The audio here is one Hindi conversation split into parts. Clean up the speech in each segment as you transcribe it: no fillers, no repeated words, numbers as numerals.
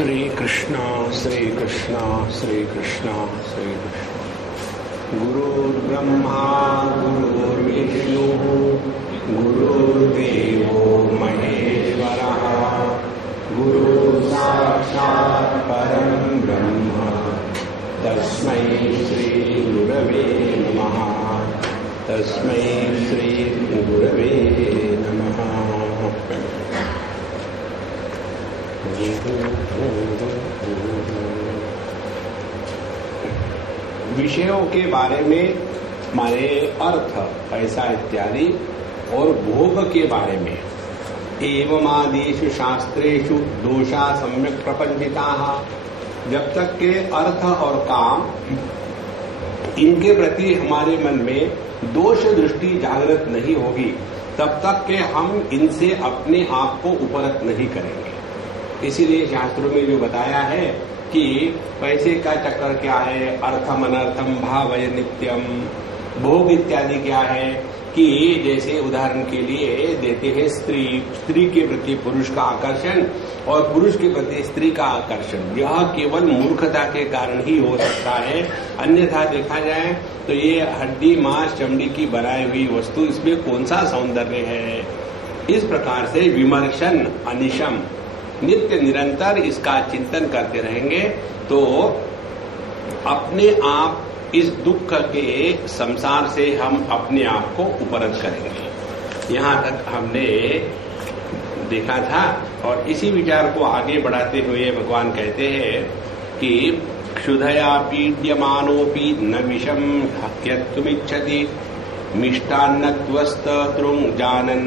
श्री कृष्ण श्री कृष्ण श्री कृष्ण श्री कृष्ण। गुरुर्ब्रह्मा गुरुर्विष्णु गुरुर्देवो महेश्वरः गुरु साक्षात् परं ब्रह्म तस्मै श्री गुरवे नमः। तस्मै श्री गुरवे नमः। विषयों के बारे में माने अर्थ पैसा इत्यादि और भोग के बारे में एवमादिषु शास्त्रेषु दोषा सम्यक प्रपंचिताः। जब तक के अर्थ और काम इनके प्रति हमारे मन में दोष दृष्टि जागृत नहीं होगी तब तक के हम इनसे अपने आप को उपरत नहीं करेंगे। इसीलिए शास्त्रों में जो बताया है कि पैसे का चक्कर क्या है, अर्थम अनर्थम भावय नित्यम, भोग इत्यादि क्या है कि जैसे उदाहरण के लिए देते हैं स्त्री के प्रति पुरुष का आकर्षण और पुरुष के प्रति स्त्री का आकर्षण, यह केवल मूर्खता के कारण ही हो सकता है। अन्यथा देखा जाए तो ये हड्डी मांस चमड़ी की बनाई हुई वस्तु, इसमें कौन सा सौंदर्य है। इस प्रकार से विमर्शन अनिशम नित्य निरंतर इसका चिंतन करते रहेंगे तो अपने आप इस दुख के संसार से हम अपने आप को उपरत करेंगे। यहाँ तक हमने देखा था और इसी विचार को आगे बढ़ाते हुए भगवान कहते हैं कि क्षुधया पीड्यमानोपि न विषम हत्यत्तुमिच्छति मिष्टान्नत्वस्तृंग जानन्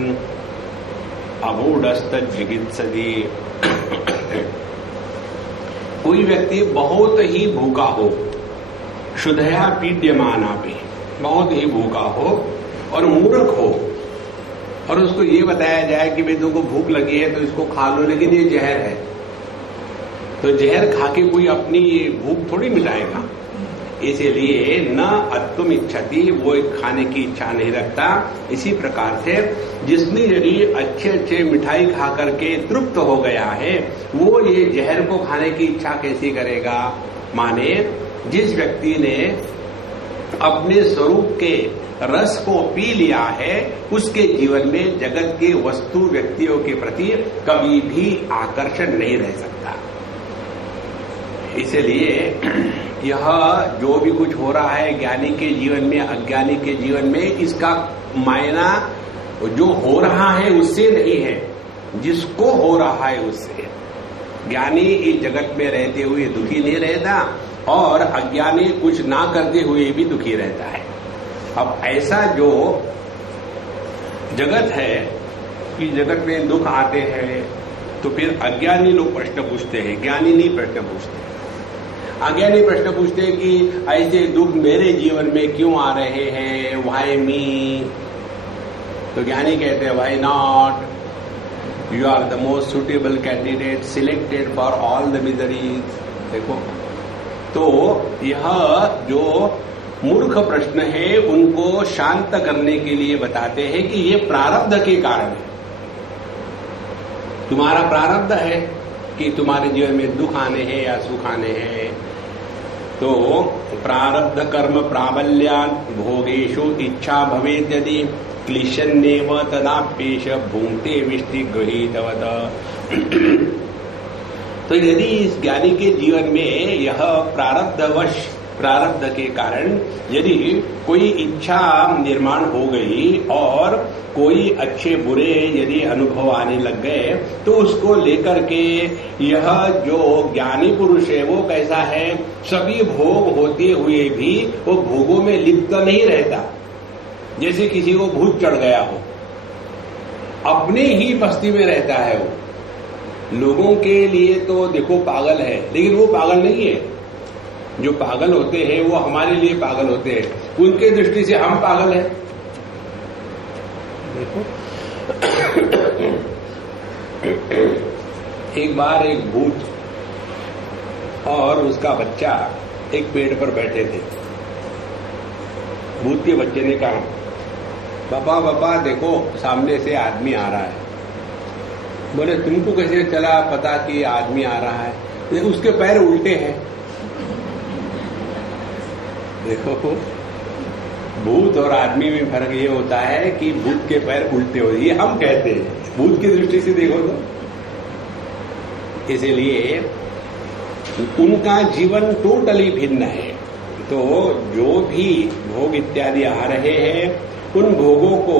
अमूढ़स्त जिगित्सति। कोई व्यक्ति बहुत ही भूखा हो, क्षुधया पीड्यमाना भी बहुत ही भूखा हो और मूर्ख हो और उसको ये बताया जाए कि भाई तुमको भूख लगी है तो इसको खा लो, लेकिन ये जहर है, तो जहर खा के कोई अपनी भूख थोड़ी मिटाएगा। इसीलिए न अत्तुम इच्छति, वो खाने की इच्छा नहीं रखता। इसी प्रकार से जिसने यदि अच्छे अच्छे मिठाई खा करके तृप्त हो गया है वो ये जहर को खाने की इच्छा कैसी करेगा। माने जिस व्यक्ति ने अपने स्वरूप के रस को पी लिया है उसके जीवन में जगत के वस्तु व्यक्तियों के प्रति कभी भी आकर्षण नहीं रह सकता। इसलिए यह जो भी कुछ हो रहा है ज्ञानी के जीवन में अज्ञानी के जीवन में, इसका मायना जो हो रहा है उससे नहीं है, जिसको हो रहा है उससे। ज्ञानी इस जगत में रहते हुए दुखी नहीं रहता और अज्ञानी कुछ ना करते हुए भी दुखी रहता है। अब ऐसा जो जगत है कि जगत में दुख आते हैं तो फिर अज्ञानी लोग प्रश्न पूछते हैं, ज्ञानी नहीं प्रश्न पूछते। अज्ञानी प्रश्न पूछते हैं कि ऐसे दुख मेरे जीवन में क्यों आ रहे हैं, व्हाई मी। तो ज्ञानी कहते हैं why not, you are the most suitable candidate selected for all the miseries. देखो, तो यह जो मूर्ख प्रश्न है उनको शांत करने के लिए बताते हैं कि ये प्रारब्ध के कारण है। तुम्हारा प्रारब्ध है कि तुम्हारे जीवन में दुख आने हैं या सुख आने हैं। तो प्रारब्ध कर्म प्राबल्यात् भोगेषु इच्छा भवेत् यदि क्लिशन्नेव तदाप्येष भुङ्क्ते विष्टि गृहीतवत्। तो यदि इस ज्ञानी के जीवन में यह प्रारब्धवश, प्रारब्ध के कारण यदि कोई इच्छा निर्माण हो गई और कोई अच्छे बुरे यदि अनुभव आने लग गए तो उसको लेकर के यह जो ज्ञानी पुरुष है वो कैसा है, सभी भोग होते हुए भी वो भोगों में लिप्त नहीं रहता। जैसे किसी को भूत चढ़ गया हो, अपने ही मस्ती में रहता है वो। लोगों के लिए तो देखो पागल है, लेकिन वो पागल नहीं है। जो पागल होते हैं वो हमारे लिए पागल होते हैं, उनके दृष्टि से हम पागल हैं। देखो एक बार एक भूत और उसका बच्चा एक पेड़ पर बैठे थे। भूत के बच्चे ने कहा, पापा पापा देखो सामने से आदमी आ रहा है। बोले तुमको कैसे चला पता कि आदमी आ रहा है? उसके पैर उल्टे हैं। देखो, भूत और आदमी में फर्क ये होता है कि भूत के पैर उल्टे हो, ये हम कहते हैं, भूत की दृष्टि से देखो तो। इसीलिए उनका जीवन टोटली भिन्न है। तो जो भी भोग इत्यादि आ रहे हैं, उन भोगों को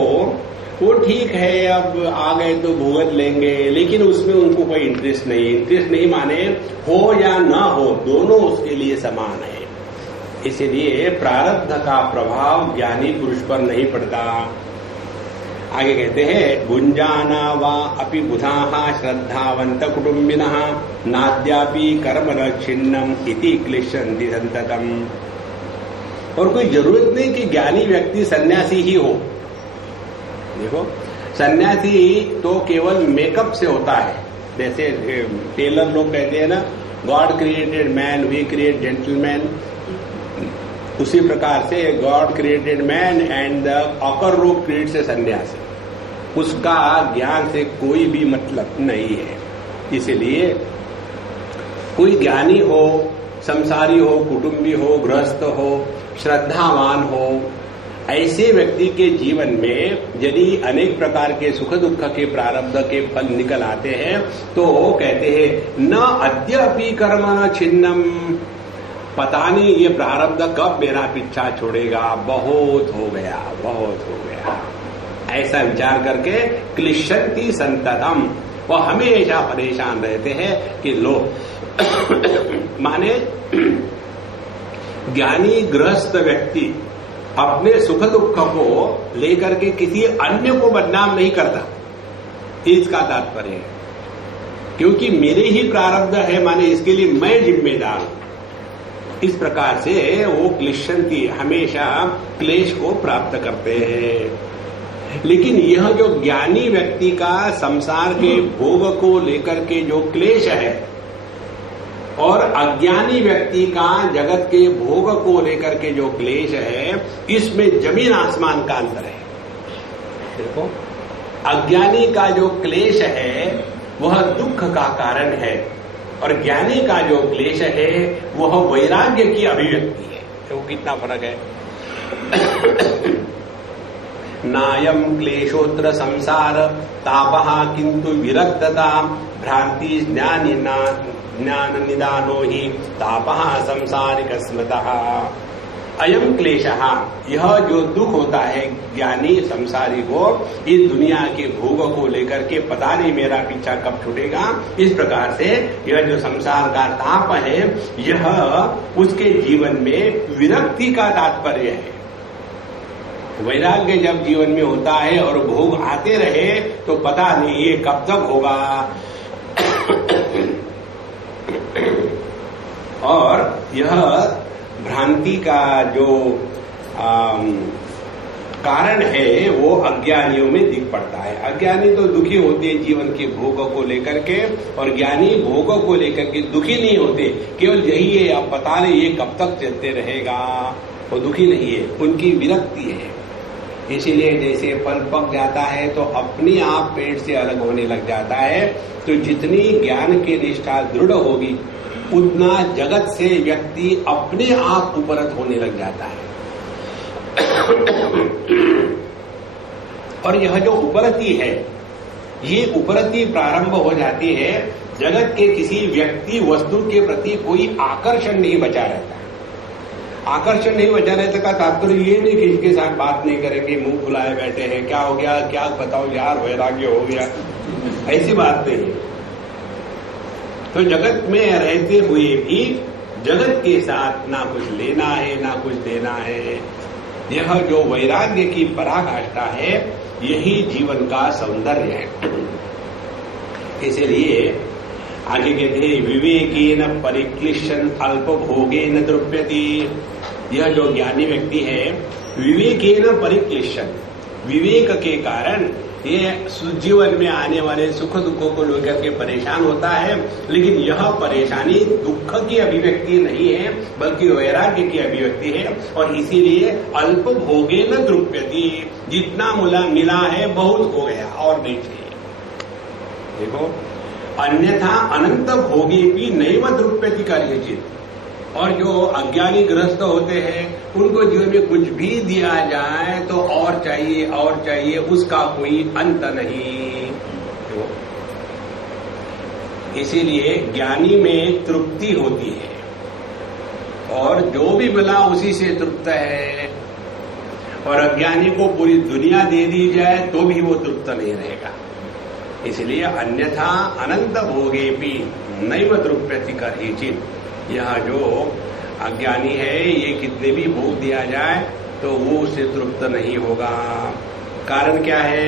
वो ठीक है, अब आ गए तो भुगत लेंगे, लेकिन उसमें उनको कोई इंटरेस्ट नहीं माने हो या ना हो, दोनों उसके लिए समान है। इसीलिए प्रारब्ध का प्रभाव ज्ञानी पुरुष पर नहीं पड़ता। आगे कहते हैं, भुंजाना वा अपि बुधाः श्रद्धावंत कुटुंबिनः नाद्यापि कर्म छिन्नम इति क्लिश्यन्ति संततम। और कोई जरूरत नहीं कि ज्ञानी व्यक्ति सन्यासी ही हो। देखो, सन्यासी तो केवल मेकअप से होता है। जैसे टेलर लोग कहते हैं ना, God created man, we create gentleman. उसी प्रकार से God created man and the ochre robe creates a sannyasi. उसका ज्ञान से कोई भी मतलब नहीं है। इसीलिए कोई ज्ञानी हो, संसारी हो, कुटुंबी हो, गृहस्थ हो, श्रद्धावान हो, ऐसे व्यक्ति के जीवन में यदि अनेक प्रकार के सुख दुख के प्रारब्ध के फल निकल आते हैं तो कहते हैं न अद्यापि कर्म न छिन्नम, पता नहीं ये प्रारब्ध कब मेरा पीछा छोड़ेगा, बहुत हो गया, बहुत हो गया, ऐसा विचार करके क्लिश्यन्ति संततम, वो हमेशा परेशान रहते हैं कि लो माने ज्ञानी गृहस्थ व्यक्ति अपने सुख दुख को लेकर के किसी अन्य को बदनाम नहीं करता, इसका तात्पर्य है। क्योंकि मेरे ही प्रारब्ध है, माने इसके लिए मैं जिम्मेदार हूं। इस प्रकार से वो क्लिश्यन्ति, हमेशा क्लेश को प्राप्त करते हैं। लेकिन यह जो ज्ञानी व्यक्ति का संसार के भोग को लेकर के जो क्लेश है और अज्ञानी व्यक्ति का जगत के भोग को लेकर के जो क्लेश है, इसमें जमीन आसमान का अंतर है। देखो, अज्ञानी का जो क्लेश है वह दुख का कारण है और ज्ञानी का जो क्लेश है वह वैराग्य की अभिव्यक्ति है। तो कितना फर्क है। नायम क्लेशोत्र संसार तापः किंतु विरक्तता भ्रांति ज्ञान निदानो ही तापः संसारिक स्मृतः। अयम क्लेशः, यह जो दुख होता है ज्ञानी संसारी को इस दुनिया के भोग को लेकर के, पता नहीं मेरा पीछा कब छूटेगा, इस प्रकार से यह जो संसार का ताप है यह उसके जीवन में विरक्ति का तात्पर्य है। वैराग्य जब जीवन में होता है और भोग आते रहे तो पता नहीं ये कब तक होगा। और यह भ्रांति का जो कारण है वो अज्ञानियों में दिख पड़ता है। अज्ञानी तो दुखी होते हैं जीवन के भोगों को लेकर के, और ज्ञानी भोगों को लेकर के दुखी नहीं होते। केवल यही है, अब पता नहीं ये कब तक चलते रहेगा, वो दुखी नहीं है, उनकी विरक्ति है। इसीलिए जैसे फल पक जाता है तो अपने आप पेड़ से अलग होने लग जाता है। तो जितनी ज्ञान की निष्ठा दृढ़ होगी उतना जगत से व्यक्ति अपने आप उपरत होने लग जाता है। और यह जो उपरति है, ये उपरति प्रारंभ हो जाती है जगत के किसी व्यक्ति वस्तु के प्रति कोई आकर्षण नहीं बचा रहता। आकर्षण नहीं बचा रहता का तात्पर्य ये नहीं कि इसके साथ बात नहीं करेंगे, मुंह फुलाए बैठे हैं, क्या हो गया, क्या बताओ यार, वैराग्य हो गया, ऐसी बात नहीं। तो जगत में रहते हुए भी जगत के साथ ना कुछ लेना है ना कुछ देना है। यह जो वैराग्य की पराकाष्ठा है, यही जीवन का सौंदर्य है। इसलिए आगे कहते हैं, विवेकेन परिक्लिशन अल्प भोगेन द्रव्यति। यह जो ज्ञानी व्यक्ति है, विवेकेन परिक्लिशन, विवेक के कारण ये जीवन में आने वाले सुख दुखों को लेकर के परेशान होता है। लेकिन यह परेशानी दुख की अभिव्यक्ति नहीं है बल्कि वैराग्य की अभिव्यक्ति है। और इसीलिए अल्प भोगेन द्रव्यति, जितना मिला है बहुत हो गया और नहीं चाहिए। देखो, अन्यथा अनंत भोगे भी नैव तृप्यति कार्यचित। और जो अज्ञानी गृहस्थ होते हैं उनको जीवन में कुछ भी दिया जाए तो और चाहिए, उसका कोई अंत नहीं। तो इसीलिए ज्ञानी में तृप्ति होती है और जो भी मिला उसी से तृप्त है। और अज्ञानी को पूरी दुनिया दे दी जाए तो भी वो तृप्त नहीं रहेगा। इसलिए अन्यथा अनंत भोगे भी नैव तृप्यति कर्हिचित्। यह जो अज्ञानी है ये कितने भी भोग दिया जाए तो वो उससे तृप्त नहीं होगा। कारण क्या है?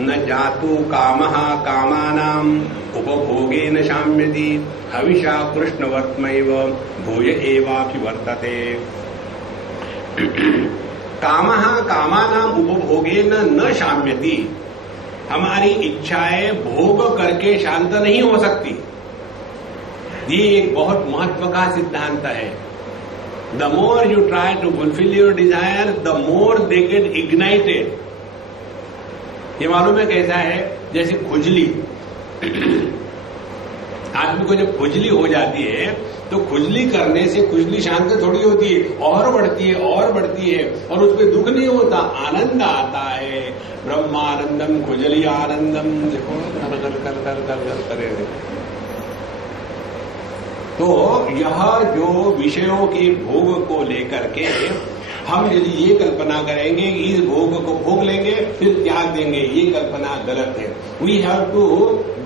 न जातु कामः कामानाम उपभोगे न शाम्यति हविषा कृष्णवर्त्मैव भूय एवापि वर्तते। कामः कामानाम उपभोगे न शाम्यति। हमारी इच्छाएं भोग करके शांत नहीं हो सकती। ये एक बहुत महत्व का सिद्धांत है। The more you try to fulfil your desire the more they get ignited. ये मालूम है कैसा है? जैसे खुजली। आदमी को जब खुजली हो जाती है तो खुजली करने से खुजली शांत थोड़ी होती है, और बढ़ती है और उसमें दुख नहीं होता, आनंद आता है। ब्रह्मानंदम खुजली आनंदम। देखो कर करे। तो यह जो विषयों के भोग को लेकर के हम यदि ये कल्पना करेंगे कि इस भोग को भोग लेंगे फिर त्याग देंगे, ये कल्पना गलत है। We have to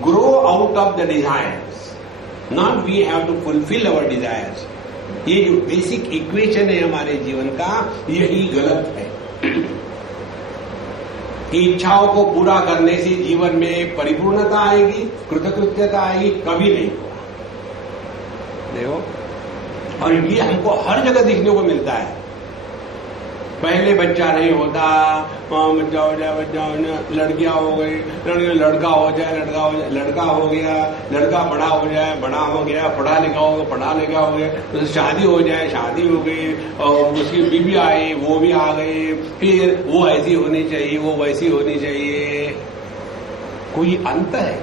grow out of the desires, not we have to fulfil our desires. ये जो बेसिक इक्वेशन है हमारे जीवन का, यही गलत है। इच्छाओं को पूरा करने से जीवन में परिपूर्णता आएगी, कृतकृत्यता आएगी, कभी नहीं होगा। देखो, और ये हमको हर जगह देखने को मिलता है। पहले बच्चा नहीं होता, बच्चा हो जाए, लड़कियां हो गई, लड़का हो जाए, लड़का हो गया, लड़का बड़ा हो जाए, बड़ा हो गया, पढ़ा लिखा हो गया, तो शादी हो जाए, शादी हो गई, और उसकी बीवी आई, वो भी आ गई, फिर वो ऐसी होनी चाहिए, वो वैसी होनी चाहिए, कोई अंत है?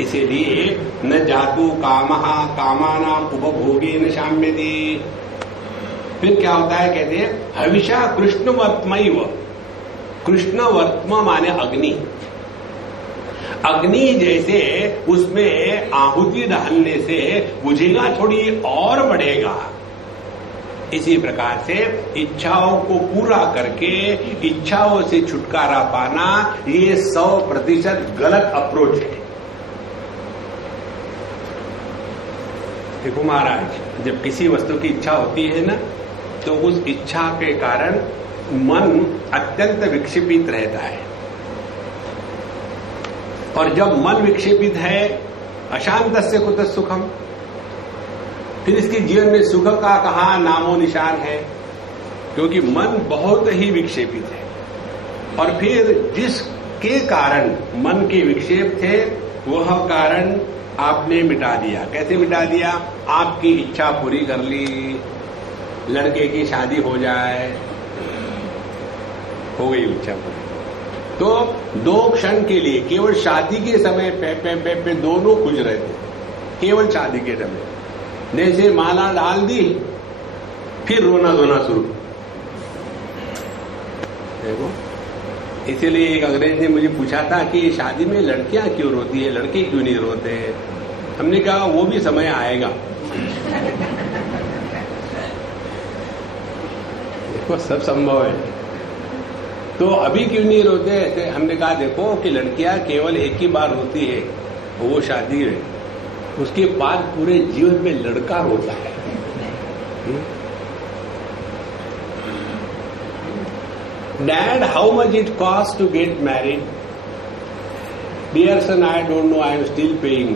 इसीलिए न जातु कामः कामानाम उपभोगे न शाम्यति। फिर क्या होता है? कहते हैं हविषा कृष्णवर्त्मैव। कृष्णवर्त्म माने अग्नि। अग्नि जैसे उसमें आहुति डालने से बुझेगा थोड़ी, और बढ़ेगा। इसी प्रकार से इच्छाओं को पूरा करके इच्छाओं से छुटकारा पाना, ये 100% गलत अप्रोच है। देखो महाराज, जब किसी वस्तु की इच्छा होती है ना, तो उस इच्छा के कारण मन अत्यंत विक्षेपित रहता है। और जब मन विक्षेपित है, अशांतस्य कुतः सुखम, फिर इसके जीवन में सुख का कहां नामो निशान है, क्योंकि मन बहुत ही विक्षेपित है। और फिर जिसके कारण मन के विक्षेप थे, वह कारण आपने मिटा दिया। कैसे मिटा दिया? आपकी इच्छा पूरी कर ली, लड़के की शादी हो जाए, हो गई इच्छा पूरी। तो 2 क्षण के लिए, केवल शादी के समय पे दोनों खुश रहे थे, केवल शादी के समय। जैसे माला डाल दी, फिर रोना धोना शुरू। देखो, इसीलिए एक अंग्रेज ने मुझे पूछा था कि शादी में लड़कियां क्यों रोती है, लड़के क्यों नहीं रोते हैं? हमने कहा वो भी समय आएगा। देखो, सब संभव है। तो अभी क्यों नहीं रोते ऐसे? हमने कहा देखो कि लड़कियां केवल एक ही बार रोती है, वो शादी है, उसके बाद पूरे जीवन में लड़का रोता है। Dad, how much it costs to get married? Dear son, I don't know, I am still paying.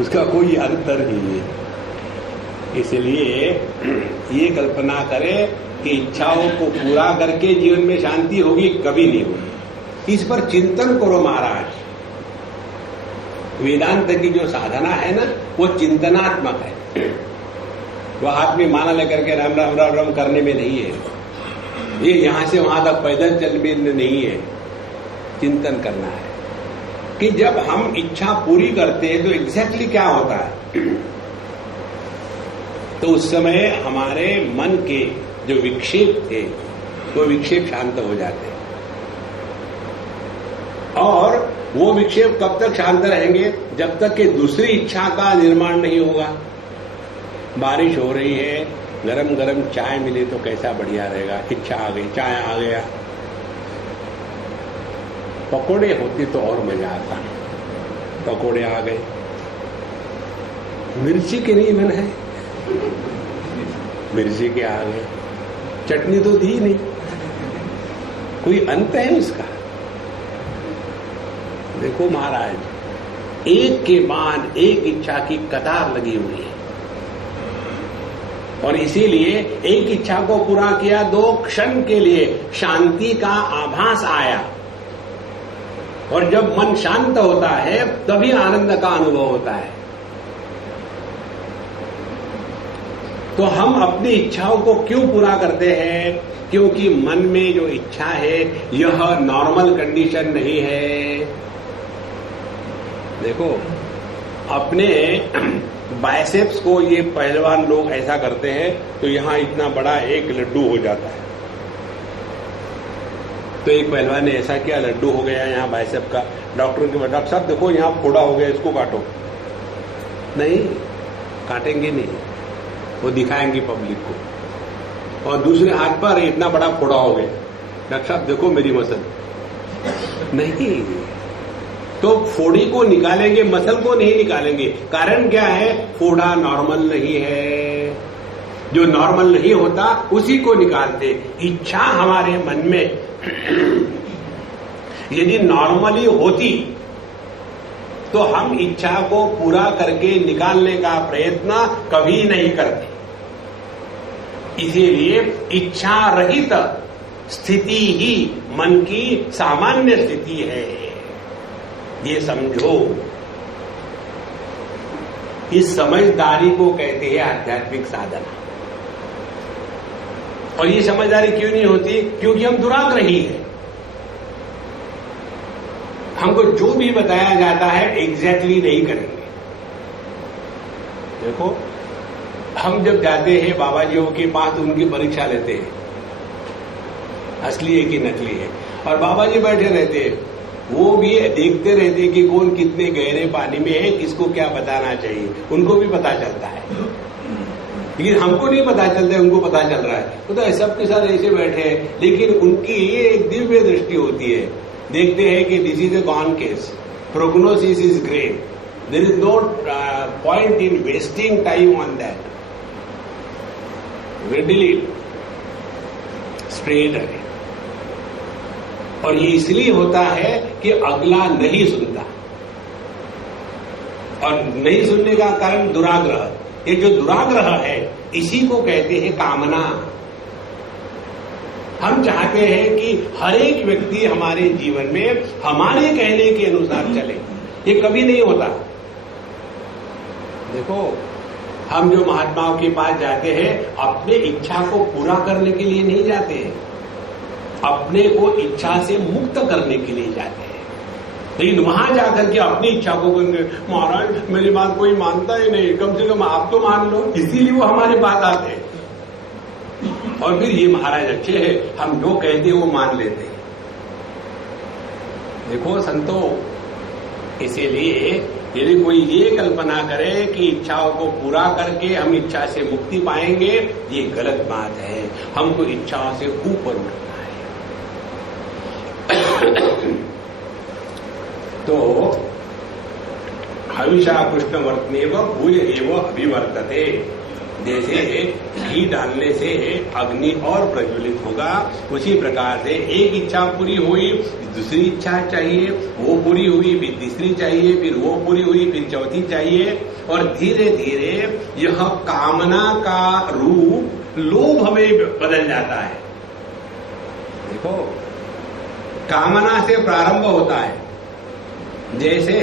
उसका कोई अंतर नहीं है। इसलिए ये कल्पना करें कि इच्छाओं को पूरा करके जीवन में शांति होगी, कभी नहीं होगी। इस पर चिंतन करो महाराज। वेदांत की जो साधना है ना, वो चिंतनात्मक है। वह हाथ में माला लेकर के राम राम राम राम करने में नहीं है। ये यहां से वहां तक पैदल चलने नहीं है, चिंतन करना है कि जब हम इच्छा पूरी करते हैं तो एग्जैक्टली क्या होता है। तो उस समय हमारे मन के जो विक्षेप थे वो विक्षेप शांत हो जाते हैं। और वो विक्षेप कब तक शांत रहेंगे? जब तक कि दूसरी इच्छा का निर्माण नहीं होगा। बारिश हो रही है, गरम गरम चाय मिले तो कैसा बढ़िया रहेगा, इच्छा आ गई, चाय आ गया। पकोड़े होते तो और मजा आता, पकोड़े आ गए, मिर्ची के नहीं मन है, मिर्ची के आ गए, चटनी तो दी नहीं, कोई अंत है उसका? देखो महाराज, एक के बाद एक इच्छा की कतार लगी हुई है और इसीलिए एक इच्छा को पूरा किया, 2 क्षण के लिए शांति का आभास आया और जब मन शांत होता है तभी आनंद का अनुभव होता है। तो हम अपनी इच्छाओं को क्यों पूरा करते हैं? क्योंकि मन में जो इच्छा है यह नॉर्मल कंडीशन नहीं है। देखो, अपने बाइसेप्स को ये पहलवान लोग ऐसा करते हैं तो यहां इतना बड़ा एक लड्डू हो जाता है। तो एक पहलवान ने ऐसा किया, लड्डू हो गया यहाँ बाइसेप का। डॉक्टर के डॉक्टर साहब देखो यहाँ फोड़ा हो गया, इसको काटो। नहीं, काटेंगे नहीं, वो दिखाएंगे पब्लिक को। और दूसरे हाथ पर इतना बड़ा फोड़ा हो गया, डॉक्टर साहब देखो मेरी मसल। नहीं, तो फोड़ी को निकालेंगे, मसल को नहीं निकालेंगे। कारण क्या है? फोड़ा नॉर्मल नहीं है, जो नॉर्मल नहीं होता उसी को निकालते। इच्छा हमारे मन में यदि नॉर्मली होती तो हम इच्छा को पूरा करके निकालने का प्रयत्न कभी नहीं करते। इसीलिए इच्छा रहित स्थिति ही मन की सामान्य स्थिति है, ये समझो। इस समझदारी को कहते हैं आध्यात्मिक साधना। और ये समझदारी क्यों नहीं होती? क्योंकि हम दुराग्रही हैं। हमको जो भी बताया जाता है एग्जैक्टली नहीं करेंगे। देखो, हम जब जाते हैं बाबा जीओ के पास तो उनकी परीक्षा लेते हैं, असली है कि नकली है। और बाबा जी बैठे रहते हैं, वो भी देखते रहते हैं कि कौन कितने गहरे पानी में है, किसको क्या बताना चाहिए। उनको भी पता चलता है, लेकिन हमको नहीं पता चलता है, उनको पता चल रहा है। तो सबके साथ ऐसे बैठे हैं, लेकिन उनकी ये एक दिव्य दृष्टि होती है। देखते हैं कि this is a gone case, prognosis is great, there is no point in wasting time on that, readily straight away. और ये इसलिए होता है कि अगला नहीं सुनता, और नहीं सुनने का कारण दुराग्रह। ये जो दुराग्रह है इसी को कहते हैं कामना। हम चाहते हैं कि हर एक व्यक्ति हमारे जीवन में हमारे कहने के अनुसार चले, ये कभी नहीं होता। देखो, हम जो महात्माओं के पास जाते हैं अपने इच्छा को पूरा करने के लिए नहीं जाते हैं, अपने को इच्छा से मुक्त करने के लिए जाते हैं। लेकिन वहां जाकर के अपनी इच्छा को कहेंगे, महाराज मेरी बात कोई मानता ही नहीं, कम से कम आप तो मान लो। इसीलिए वो हमारे पास आते हैं। और फिर ये महाराज अच्छे हैं, हम जो कहते हैं वो मान लेते हैं। देखो संतो, इसीलिए यदि कोई ये कल्पना करे कि इच्छाओं को पूरा करके हम इच्छा से मुक्ति पाएंगे, ये गलत बात है। हमको इच्छाओं से ऊपर उठना है। तो हविषा कृष्णवर्तनेव भूय एव अभिवर्तते, जैसे घी डालने से अग्नि और प्रज्वलित होगा, उसी प्रकार से एक इच्छा पूरी हुई, दूसरी इच्छा चाहिए, वो पूरी हुई, फिर तीसरी चाहिए, फिर वो पूरी हुई, फिर चौथी चाहिए। और धीरे धीरे यह कामना का रूप लोभ में बदल जाता है। देखो, कामना से प्रारंभ होता है, जैसे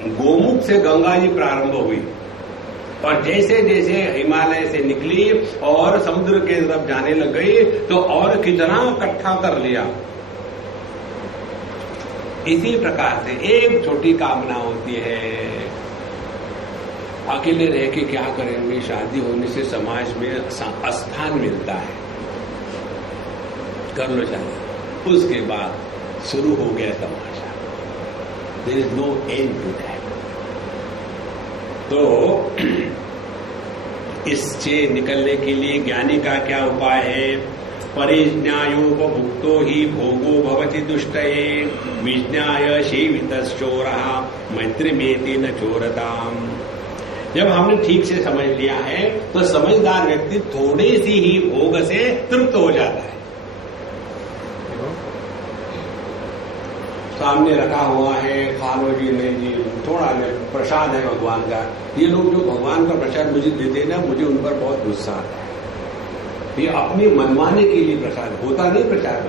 गोमुख से गंगा जी प्रारंभ हुई, और जैसे जैसे हिमालय से निकली और समुद्र के तरफ जाने लग गई तो और कितना इकट्ठा कर लिया। इसी प्रकार से एक छोटी कामना होती है, अकेले रह के क्या करेंगे, शादी होने से समाज में स्थान मिलता है, कर लो शादी। उसके बाद शुरू हो गया तमाशा, there is no end to that. तो इससे निकलने के लिए ज्ञानी का क्या उपाय है? परिज्ञायोपभुक्तो ही भोगो भवति दुष्टये विज्ञाय सेवितश्चोरः मैत्रीमेति न चोरताम। जब हमने ठीक से समझ लिया है तो समझदार व्यक्ति थोड़ी सी ही भोग से तृप्त हो जाता है। सामने रखा हुआ है, खा लो जी, नहीं जी, थोड़ा प्रसाद है भगवान का। ये लोग जो भगवान का प्रसाद मुझे देते ना, मुझे उन पर बहुत गुस्सा आता है। ये अपनी मनमाने के लिए प्रसाद होता नहीं, प्रसाद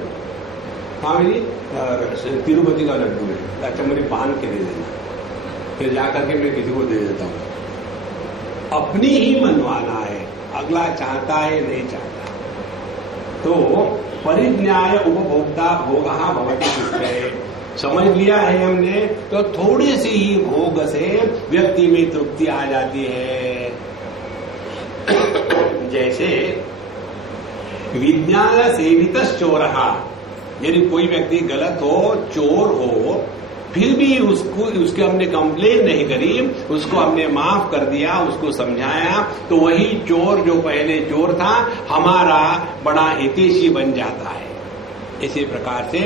हाँ मेरी तिरुपति का लड्डू है, अच्छा मुझे बांध के दे देना, फिर जाकर के मैं किसी को दे देता हूँ। अपनी ही मनमाना है, अगला चाहता है नहीं चाहता। तो परिज्ञाय उपभोक्ता भोगः भवति दुष्टये, समझ लिया है हमने तो थोड़ी सी ही भोग से व्यक्ति में तृप्ति आ जाती है। जैसे विज्ञान सेवितश्चोरः, यदि कोई व्यक्ति गलत हो, चोर हो, फिर भी उसके हमने कंप्लेन नहीं करी, उसको हमने माफ कर दिया, उसको समझाया, तो वही चोर जो पहले चोर था हमारा बड़ा हितैषी बन जाता है। इसी प्रकार से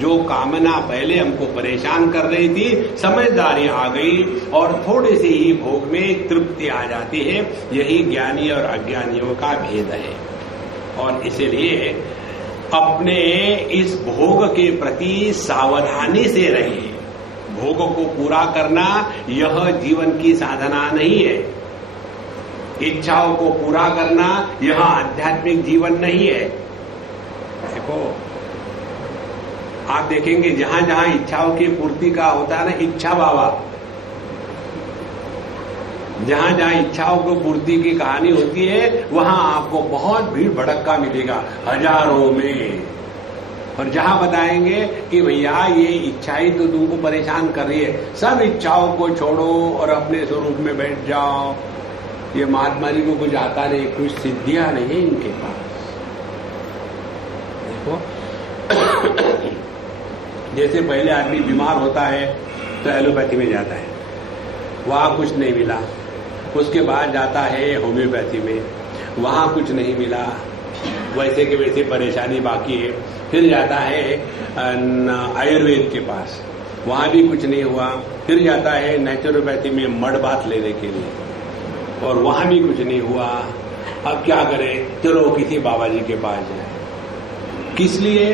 जो कामना पहले हमको परेशान कर रही थी, समझदारी आ गई और थोड़ी सी ही भोग में तृप्ति आ जाती है। यही ज्ञानी और अज्ञानियों का भेद है। और इसलिए अपने इस भोग के प्रति सावधानी से रहिए। भोग को पूरा करना यह जीवन की साधना नहीं है। इच्छाओं को पूरा करना यह आध्यात्मिक जीवन नहीं है। देखो, आप देखेंगे जहां जहां इच्छाओं की पूर्ति का होता है ना, इच्छा बाबा, जहां जहां इच्छाओं को पूर्ति की कहानी होती है वहां आपको बहुत भीड़ भड़क्का मिलेगा, हजारों में। और जहां बताएंगे कि भैया ये इच्छा ही तो तुमको परेशान कर रही है, सब इच्छाओं को छोड़ो और अपने स्वरूप में बैठ जाओ, ये महात्मा जी को कुछ आता नहीं, कुछ सिद्धियां नहीं इनके पास। देखो, जैसे पहले आदमी बीमार होता है तो एलोपैथी में जाता है, वहां कुछ नहीं मिला, उसके बाद जाता है होम्योपैथी में, वहां कुछ नहीं मिला, वैसे के वैसे परेशानी बाकी है, फिर जाता है आयुर्वेद के पास, वहां भी कुछ नहीं हुआ, फिर जाता है नेचुरोपैथी में मड बाथ लेने के लिए, और वहां भी कुछ नहीं हुआ। अब क्या करें, चलो किसी बाबा जी के पास जाए। किस लिए?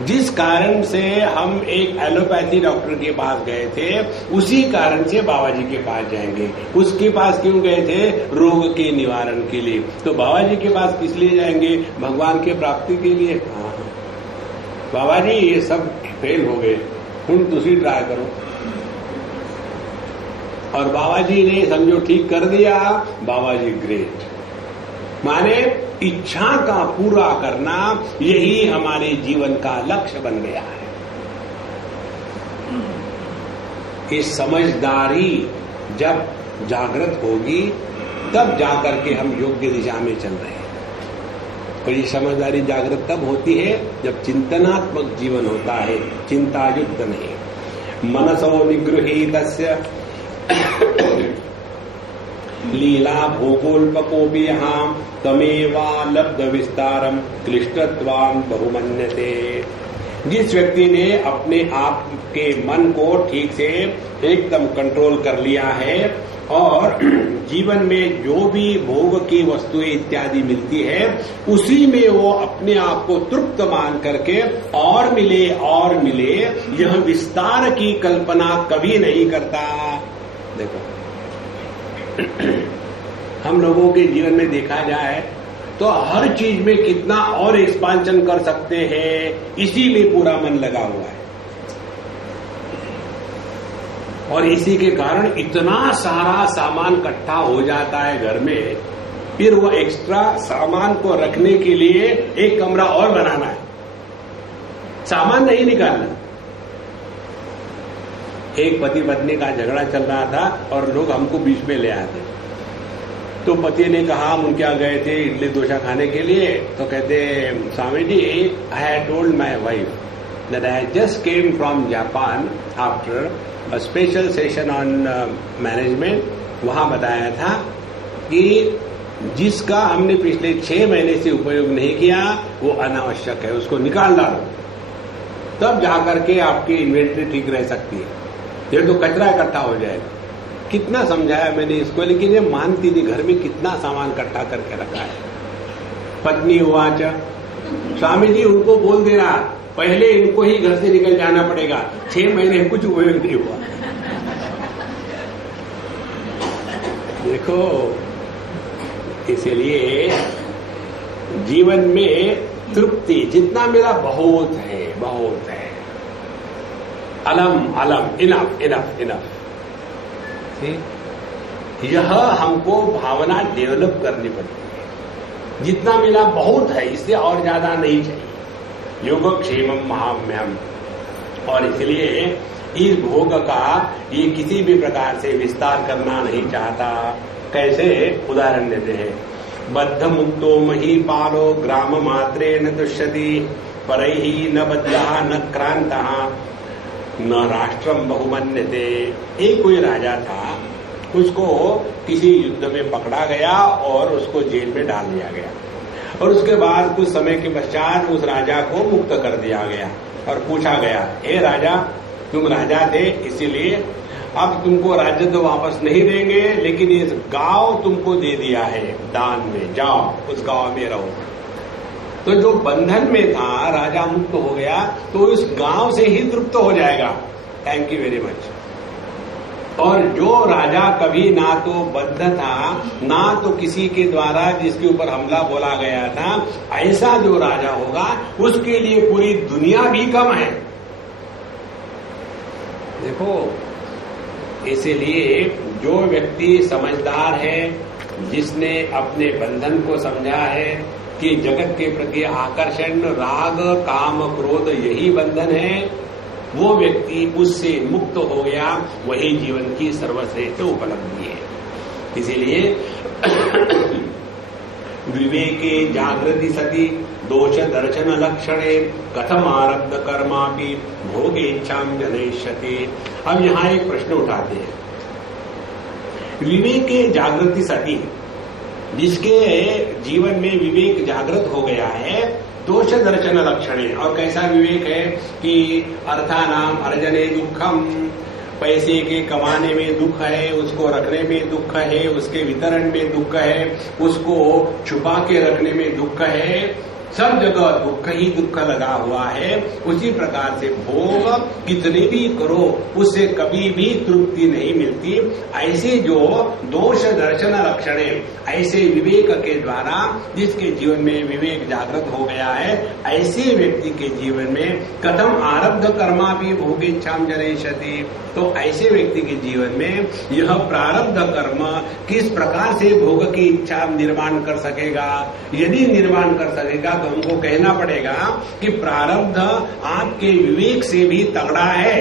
जिस कारण से हम एक एलोपैथी डॉक्टर के पास गए थे, उसी कारण से बाबा जी के पास जाएंगे। उसके पास क्यों गए थे? रोग के निवारण के लिए। तो बाबा जी के पास किस लिए जाएंगे? भगवान के प्राप्ति के लिए। हाँ, बाबा जी ये सब फेल हो गए, हुण तुसी ट्राई करो। और बाबा जी ने समझो ठीक कर दिया, बाबा जी ग्रेट। माने इच्छा का पूरा करना यही हमारे जीवन का लक्ष्य बन गया है। ये समझदारी जब जागृत होगी तब जाकर के हम योग्य दिशा में चल रहे हैं। और ये समझदारी जागृत तब होती है जब चिंतनात्मक जीवन होता है, चिंतायुक्त नहीं। मनसो निगृहीतस्य लीला भोगोल्पकोपि यहाँ तमेवा लब्ध विस्तारम क्लिष्टत्वाम बहुमन्यते। जिस व्यक्ति ने अपने आप के मन को ठीक से एकदम कंट्रोल कर लिया है और जीवन में जो भी भोग की वस्तुएं इत्यादि मिलती है उसी में वो अपने आप को तृप्त मान करके और मिले यह विस्तार की कल्पना कभी नहीं करता। देखो, हम लोगों के जीवन में देखा जाए तो हर चीज में कितना और एक्सपांशन कर सकते हैं, इसी में पूरा मन लगा हुआ है। और इसी के कारण इतना सारा सामान इकट्ठा हो जाता है घर में, फिर वो एक्स्ट्रा सामान को रखने के लिए एक कमरा और बनाना है, सामान नहीं निकालना। एक पति पत्नी का झगड़ा चल रहा था और लोग हमको बीच में ले आते, तो पति ने कहा, हम उनके यहाँ गए थे इडली डोसा खाने के लिए, तो कहते Swami ji, I had told my wife that I just came from Japan after a special session on management. वहां बताया था कि जिसका हमने पिछले 6 महीने से उपयोग नहीं किया वो अनावश्यक है, उसको निकाल डालो, तब जाकर के आपकी इन्वेंट्री ठीक रह सकती है, ये तो कचरा इकट्ठा हो जाएगा। कितना समझाया मैंने इसको, लेकिन ये मानती नहीं, घर में कितना सामान इकट्ठा करके रखा है। पत्नी उवाच, स्वामी जी उनको बोल देना पहले इनको ही घर से निकल जाना पड़ेगा, 6 महीने कुछ उपयोग नहीं हुआ। देखो, इसलिए जीवन में तृप्ति जितना मिला बहुत है, बहुत है। अलम अलम, इनफ इनफ इनफ। यह हमको भावना डेवलप करनी पड़ती है, जितना मिला बहुत है, इससे और ज्यादा नहीं चाहिए। योगक्षेमम महाम्यम। और इसलिए इस भोग का ये किसी भी प्रकार से विस्तार करना नहीं चाहता। कैसे? उदाहरण देते हैं, बद्ध मुक्तो महीपालो ग्राम मात्रे न दुष्यति परैहि न बद्धा न क्रांता न राष्ट्रम बहुमन्यते। एक कोई राजा था, उसको किसी युद्ध में पकड़ा गया और उसको जेल में डाल दिया गया, और उसके बाद कुछ समय के पश्चात उस राजा को मुक्त कर दिया गया और पूछा गया, हे राजा, तुम राजा थे, इसीलिए अब तुमको राज्य तो वापस नहीं देंगे, लेकिन इस गांव तुमको दे दिया है दान में, जाओ उस गांव में रहो। तो जो बंधन में था, राजा मुक्त हो गया, तो इस गांव से ही तृप्त हो जाएगा। Thank you very much. और जो राजा कभी ना तो बद्ध था, ना तो किसी के द्वारा जिसके ऊपर हमला बोला गया था, ऐसा जो राजा होगा उसके लिए पूरी दुनिया भी कम है। देखो, इसलिए जो व्यक्ति समझदार है, जिसने अपने बंधन को समझा है कि जगत के प्रति आकर्षण, राग, काम, क्रोध यही बंधन है, वो व्यक्ति उससे मुक्त हो गया, वही जीवन की सर्वश्रेष्ठ उपलब्धि है। इसीलिए विवेके जागृति सति दोष दर्शन लक्षणे कथम आरब्ध कर्मापि भोगे इच्छाम जनयिष्यति। अब यहाँ एक प्रश्न उठाते हैं, विवेके जागृति सति, जिसके जीवन में विवेक जागृत हो गया है, दोष दर्शन लक्षणे, और कैसा विवेक है कि अर्थानाम अर्जने दुखम, पैसे के कमाने में दुख है, उसको रखने में दुख है, उसके वितरण में दुख है, उसको छुपा के रखने में दुख है, सब जगह दुख ही दुख लगा हुआ है। उसी प्रकार से भोग कितने भी करो उससे कभी भी तृप्ति नहीं मिलती। ऐसे जो दोष दर्शन लक्षणे, ऐसे विवेक के द्वारा जिसके जीवन में विवेक जागृत हो गया है, ऐसे व्यक्ति के जीवन में कथम आरब्ध कर्मा भी भोगेच्छाम जनयिष्यति। तो ऐसे व्यक्ति के जीवन में यह प्रारब्ध कर्म किस प्रकार से भोग की इच्छा निर्माण कर सकेगा? यदि निर्माण कर सकेगा तो हमको कहना पड़ेगा कि प्रारब्ध आपके विवेक से भी तगड़ा है।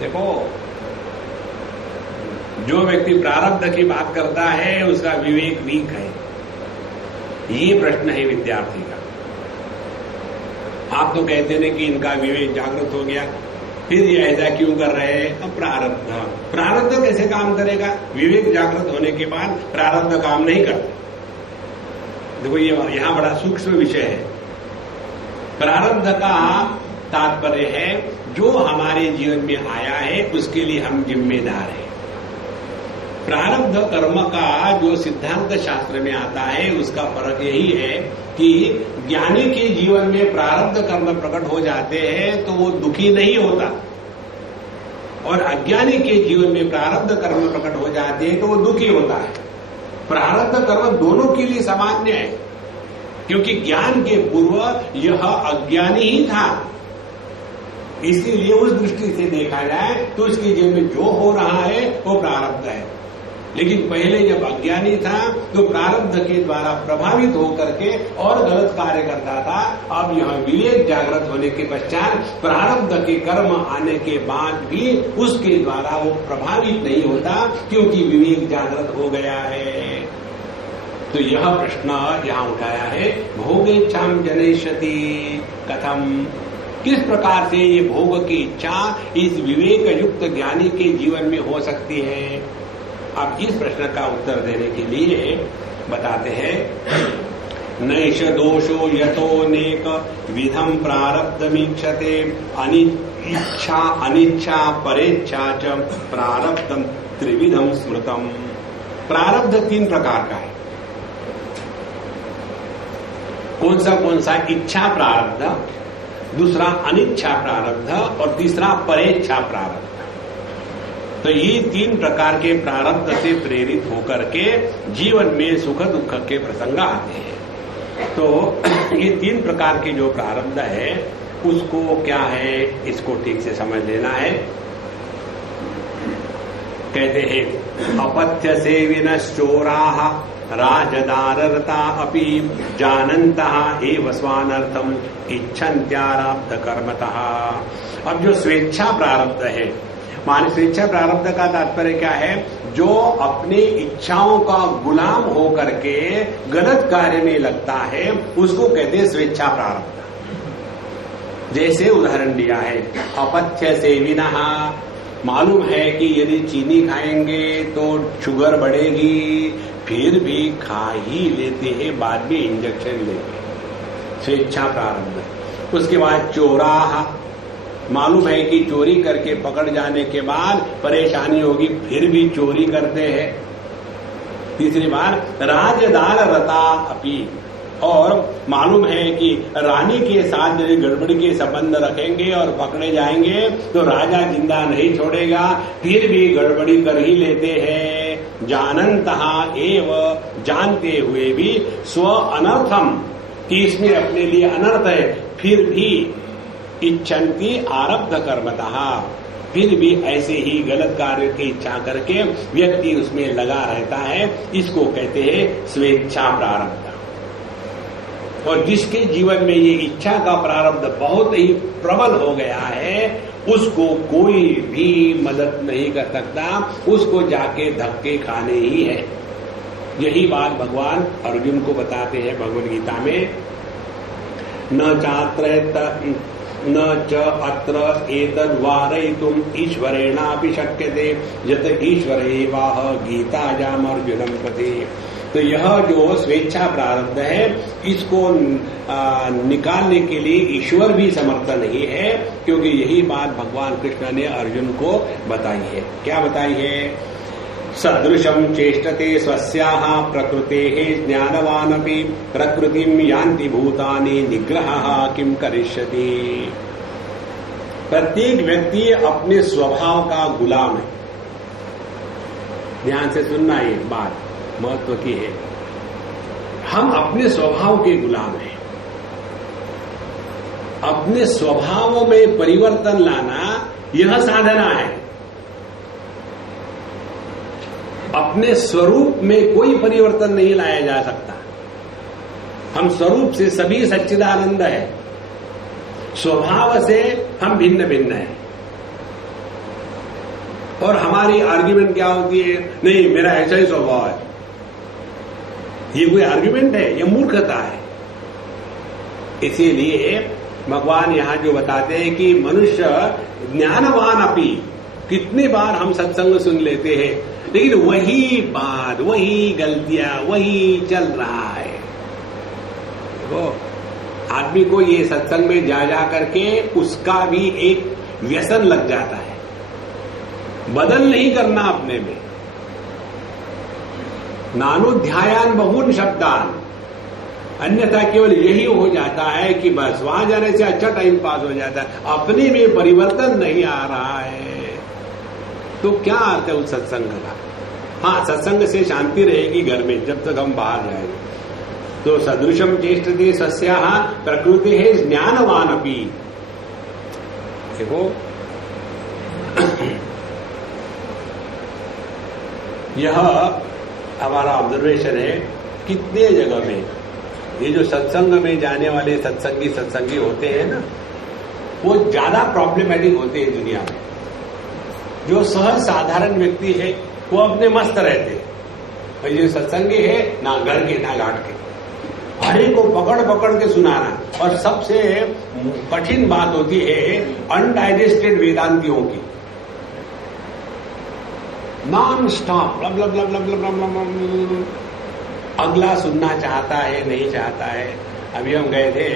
देखो, जो व्यक्ति प्रारब्ध की बात करता है उसका विवेक वीक है, ये प्रश्न है विद्यार्थी का। आप तो कहते हैं कि इनका विवेक जागृत हो गया, फिर ये ऐसा क्यों कर रहे हैं? अब प्रारब्ध कैसे काम करेगा? विवेक जागृत होने के बाद प्रारब्ध काम नहीं करता। देखो, ये यहां बड़ा सूक्ष्म विषय है। प्रारब्ध का तात्पर्य है जो हमारे जीवन में आया है उसके लिए हम जिम्मेदार हैं। प्रारब्ध कर्म का जो सिद्धांत शास्त्र में आता है उसका फर्क यही है कि ज्ञानी के जीवन में प्रारब्ध कर्म प्रकट हो जाते हैं तो वो दुखी नहीं होता, और अज्ञानी के जीवन में प्रारब्ध कर्म प्रकट हो जाते हैं तो वो दुखी होता है। प्रारब्ध कर्म दोनों के लिए सामान्य है, क्योंकि ज्ञान के पूर्व यह अज्ञानी ही था। इसीलिए उस दृष्टि से देखा जाए तो उसके जीवन में जो हो रहा है वो प्रारब्ध है। लेकिन पहले जब अज्ञानी था तो प्रारब्ध के द्वारा प्रभावित होकर के और गलत कार्य करता था। अब यह विवेक जागृत होने के पश्चात प्रारब्ध के कर्म आने के बाद भी उसके द्वारा वो प्रभावित नहीं होता, क्योंकि विवेक जागृत हो गया है। तो यह प्रश्न यहाँ उठाया है, भोगेच्छाम जनयिष्यति कथम, किस प्रकार से ये भोग की इच्छा इस विवेक युक्त ज्ञानी के जीवन में हो सकती है। अब इस प्रश्न का उत्तर देने के लिए बताते हैं, नैष दोषो यतोनेक विधम प्रारब्धमीक्षते अनिच्छा अनिच्छा परेच्छा च प्रारब्धम त्रिविधम स्मृतम। प्रारब्ध 3 प्रकार का है। कौन सा? इच्छा प्रारब्ध, दूसरा अनिच्छा प्रारब्ध और तीसरा परेच्छा प्रारब्ध। तो ये 3 प्रकार के प्रारब्ध से प्रेरित होकर के जीवन में सुख दुख के प्रसंग आते हैं। तो ये 3 प्रकार के जो प्रारब्ध है उसको क्या है, इसको ठीक से समझ लेना है। कहते हैं, अपथ्य सेविनश्चोराः राजदाररता अपि जानन्तः एव स्वानर्थम इच्छन्त्यारब्ध कर्मतः। अब जो स्वेच्छा प्रारब्ध है, मान स्वेच्छा प्रारब्ध का तात्पर्य क्या है, जो अपनी इच्छाओं का गुलाम होकर के गलत कार्य में लगता है उसको कहते हैं स्वेच्छा प्रारब्ध। जैसे उदाहरण दिया है, अपथ्य सेविनः, मालूम है कि यदि चीनी खाएंगे तो शुगर बढ़ेगी, फिर भी खा ही लेते हैं, बाद में इंजेक्शन लेते हैं, स्वेच्छा प्रारब्ध। उसके बाद चोराह, मालूम है कि चोरी करके पकड़ जाने के बाद परेशानी होगी, फिर भी चोरी करते हैं। तीसरी बार राजदार रता अपी, और मालूम है कि रानी के साथ यदि गड़बड़ी के संबंध रखेंगे और पकड़े जाएंगे तो राजा जिंदा नहीं छोड़ेगा, फिर भी गड़बड़ी कर ही लेते हैं। जानन्तः एव, जानते हुए भी, स्व अनर्थम, कि इसमें अपने लिए अनर्थ है, फिर भी इच्छन्ति आरब्ध कर्मतः, फिर भी ऐसे ही गलत कार्य की इच्छा करके व्यक्ति उसमें लगा रहता है। इसको कहते हैं स्वेच्छा प्रारब्ध। और जिसके जीवन में ये इच्छा का प्रारब्ध बहुत ही प्रबल हो गया है, उसको कोई भी मदद नहीं कर सकता, उसको जाके धक्के खाने ही है। यही बात भगवान अर्जुन को बताते हैं भगवद गीता में, न च अत्र एतद् वारयितुम् ईश्वरेणापि शक्यते यत ईश्वरेवाह गीतायाम् अर्जुनं प्रति। तो यह जो स्वेच्छा प्रारब्ध है, इसको निकालने के लिए ईश्वर भी समर्थ नहीं है, क्योंकि यही बात भगवान कृष्ण ने अर्जुन को बताई है। क्या बताई है? सदृशं चेष्टते स्वस्याः प्रकृतेः ज्ञानवानपि प्रकृतिं यान्ति भूतानि निग्रहः किं करिष्यति। प्रत्येक व्यक्ति अपने स्वभाव का गुलाम है। ध्यान से सुनना, ये बात महत्व की है। हम अपने स्वभाव के गुलाम हैं। अपने स्वभावों में परिवर्तन लाना यह साधना है। अपने स्वरूप में कोई परिवर्तन नहीं लाया जा सकता। हम स्वरूप से सभी सच्चिदानंद है, स्वभाव से हम भिन्न भिन्न है। और हमारी आर्ग्यूमेंट क्या होती है? नहीं, मेरा ऐसा ही स्वभाव है। ये कोई आर्ग्यूमेंट है? ये मूर्खता है। इसीलिए भगवान यहां जो बताते हैं कि मनुष्य ज्ञानवान अपी, कितनी बार हम सत्संग सुन लेते हैं, लेकिन वही बात, वही गलतियां, वही चल रहा है। तो आदमी को ये सत्संग में जा करके उसका भी एक व्यसन लग जाता है। बदल नहीं करना अपने में। नानुध्यायान बहुन शब्दान, अन्यथा केवल यही हो जाता है कि बस वहां जाने से अच्छा टाइम पास हो जाता है, अपने में परिवर्तन नहीं आ रहा है। तो क्या अर्थ है उस सत्संग का? हाँ, सत्संग से शांति रहेगी घर में जब तक हम बाहर जाएंगे। तो सदृशम चेष्टते स्वस्याः प्रकृतेः ज्ञानवान अपि, देखो यह हमारा ऑब्जर्वेशन है कितने जगह में ये जो सत्संग में जाने वाले सत्संगी होते हैं ना, वो ज्यादा प्रॉब्लमेटिक होते हैं दुनिया में। जो सहज साधारण व्यक्ति है वो अपने मस्त रहते, भाई जो सत्संगी है ना घर के ना घाट के, हरे को पकड़ पकड़ के सुनाना। और सबसे कठिन बात होती है अनडाइजेस्टेड वेदांतियों की, नॉन स्टॉप अगला सुनना चाहता है नहीं चाहता है। अभी हम गए थे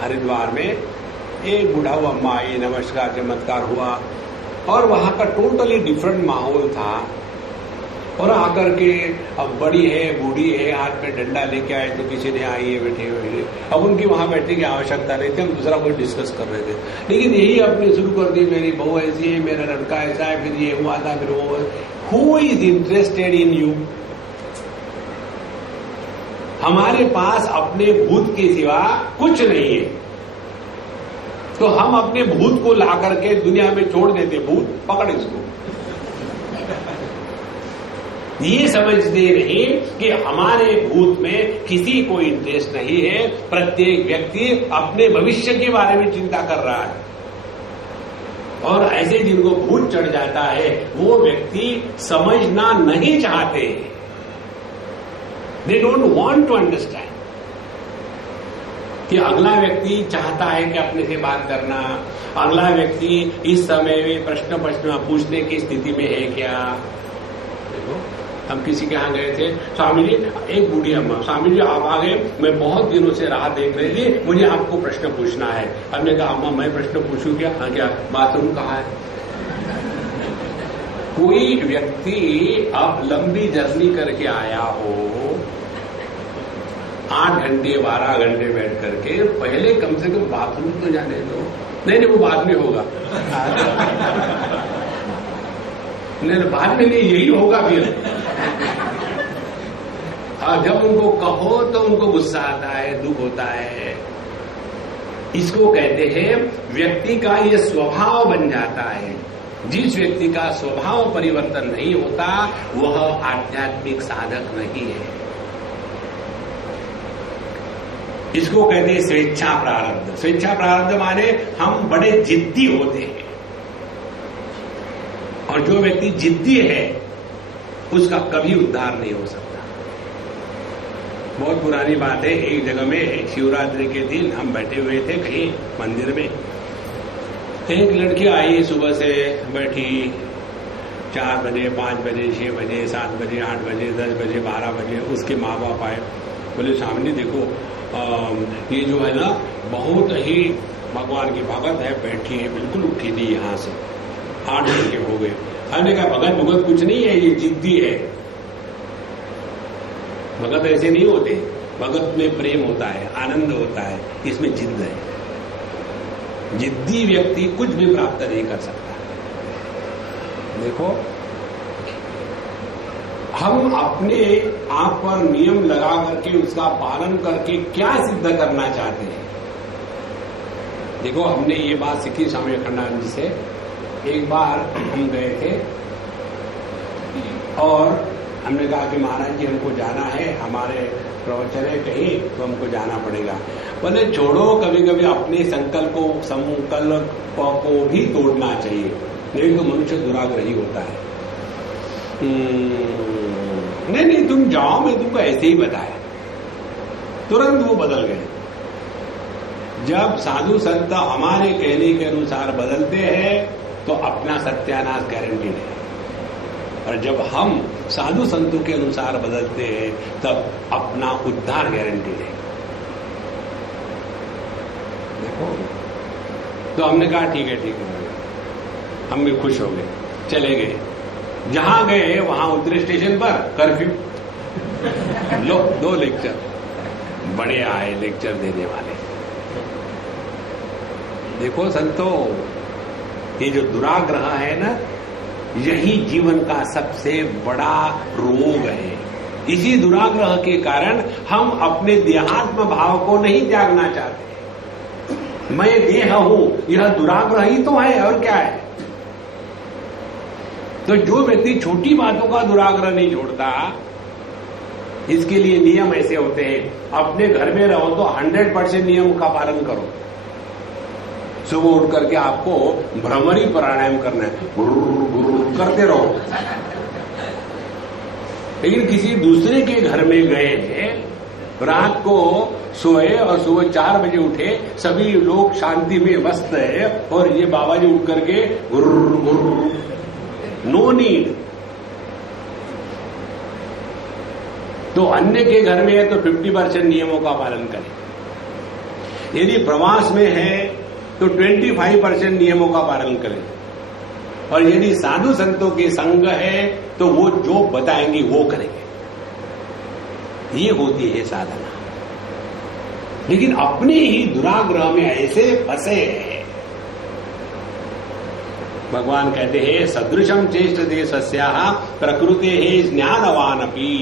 हरिद्वार में, एक बुढ़ा हुआ अम्मा आई, नमस्कार चमत्कार हुआ और वहां का टोटली डिफरेंट माहौल था। और आकर के अब बड़ी है बूढ़ी है, हाथ में डंडा लेके आए तो किसी ने आइए बैठे हुए। अब उनकी वहां बैठने की आवश्यकता नहीं थी, हम दूसरा कोई डिस्कस कर रहे थे, लेकिन यही अपने शुरू कर दी, मेरी बहू ऐसी है, मेरा लड़का ऐसा है, फिर ये हुआ था, फिर वो। Who is interested in you? हमारे पास अपने भूत के सिवा कुछ नहीं है, तो हम अपने भूत को ला करके दुनिया में छोड़ देते। भूत पकड़ इसको, ये समझते नहीं कि हमारे भूत में किसी को इंटरेस्ट नहीं है। प्रत्येक व्यक्ति अपने भविष्य के बारे में चिंता कर रहा है। और ऐसे जिनको भूत चढ़ जाता है वो व्यक्ति समझना नहीं चाहते, they don't want to understand कि अगला व्यक्ति चाहता है कि अपने से बात करना, अगला व्यक्ति इस समय में प्रश्न पूछने की स्थिति में है क्या। देखो हम किसी के यहाँ गए थे, स्वामी जी, एक बूढ़ी अम्मा, स्वामी जी आप आ गए, मैं बहुत दिनों से राह देख रही थी, मुझे आपको प्रश्न पूछना है। हमने कहा अम्मा मैं प्रश्न पूछूं क्या? हाँ क्या, बाथरूम कहाँ है? कोई व्यक्ति अब लंबी जर्नी करके आया हो, 8 घंटे 12 घंटे बैठ करके, पहले कम से कम बाथरूम तो जाने दो। नहीं वो बाद में होगा नहीं बाद में नहीं, यही होगा फिर। जब उनको कहो तो उनको गुस्सा आता है, दुख होता है। इसको कहते हैं व्यक्ति का ये स्वभाव बन जाता है। जिस व्यक्ति का स्वभाव परिवर्तन नहीं होता वह आध्यात्मिक साधक नहीं है। इसको कहते हैं स्वेच्छा प्रारब्ध। स्वेच्छा प्रारब्ध माने हम बड़े जिद्दी होते हैं, और जो व्यक्ति जिद्दी है उसका कभी उद्धार नहीं हो सकता। बहुत पुरानी बात है, एक जगह में शिवरात्रि के दिन हम बैठे हुए थे कहीं मंदिर में, एक लड़की आई, सुबह से बैठी, 4 बजे 5 बजे 6 बजे 7 बजे 8 बजे 10 बजे 12 बजे उसके माँ बाप आए, बोले सामने देखो ये जो है ना बहुत ही भगवान की भगत है, बैठी है, बिल्कुल उठी नहीं यहाँ से, 8 घंटे हो गए। हमने कहा भगत कुछ नहीं है, ये जिद्दी है। भगत ऐसे नहीं होते, भगत में प्रेम होता है, आनंद होता है, इसमें जिद्द है। जिद्दी व्यक्ति कुछ भी प्राप्त नहीं कर सकता। देखो हम अपने आप पर नियम लगा करके उसका पालन करके क्या सिद्ध करना चाहते हैं। देखो हमने ये बात सीखी स्वामी अखंडानंद जी से। एक बार हम गए थे और हमने कहा कि महाराज जी हमको जाना है, हमारे प्रवचन है कहीं, तो हमको जाना पड़ेगा। बोले छोड़ो, कभी कभी अपने संकल्प को भी तोड़ना चाहिए, नहीं तो मनुष्य दुराग्रही होता है। नहीं तुम जाओ, मैं तुमको ऐसे ही बताया। तुरंत वो बदल गए। जब साधु संत हमारे कहने के अनुसार बदलते हैं तो अपना सत्यानाश गारंटीड है, और जब हम साधु संतों के अनुसार बदलते हैं तब अपना उद्धार गारंटीड है। देखो तो हमने कहा ठीक है, हम भी खुश हो गए, चले गए। जहां गए वहां उतरे स्टेशन पर, कर्फ्यू। लो 2 लेक्चर बड़े आए लेक्चर देने वाले। देखो संतो, ये जो दुराग्रह है ना, यही जीवन का सबसे बड़ा रोग है। इसी दुराग्रह के कारण हम अपने देहात्म भाव को नहीं त्यागना चाहते। मैं देह हूं, यह दुराग्रह ही तो है, और क्या है। तो जो व्यक्ति छोटी बातों का दुराग्रह नहीं छोड़ता, इसके लिए नियम ऐसे होते हैं। अपने घर में रहो तो 100% नियम का पालन करो। सुबह उठ करके आपको भ्रमरी प्राणायाम करना है, करते रहो। लेकिन किसी दूसरे के घर में गए, रात को सोए और सुबह 4 बजे उठे, सभी लोग शांति में मस्त है, और ये बाबा जी उठ करके नो नीड। तो अन्य के घर में है तो 50% नियमों का पालन करें। यदि प्रवास में है तो 25% नियमों का पालन करें। और यदि साधु संतों के संग है तो वो जो बताएंगे वो करेंगे। ये होती है साधना। लेकिन अपने ही दुराग्रह में ऐसे फंसे हैं। भगवान कहते हैं सदृशम चेष्ट देशस्याः प्रकृते ज्ञानवान अपि।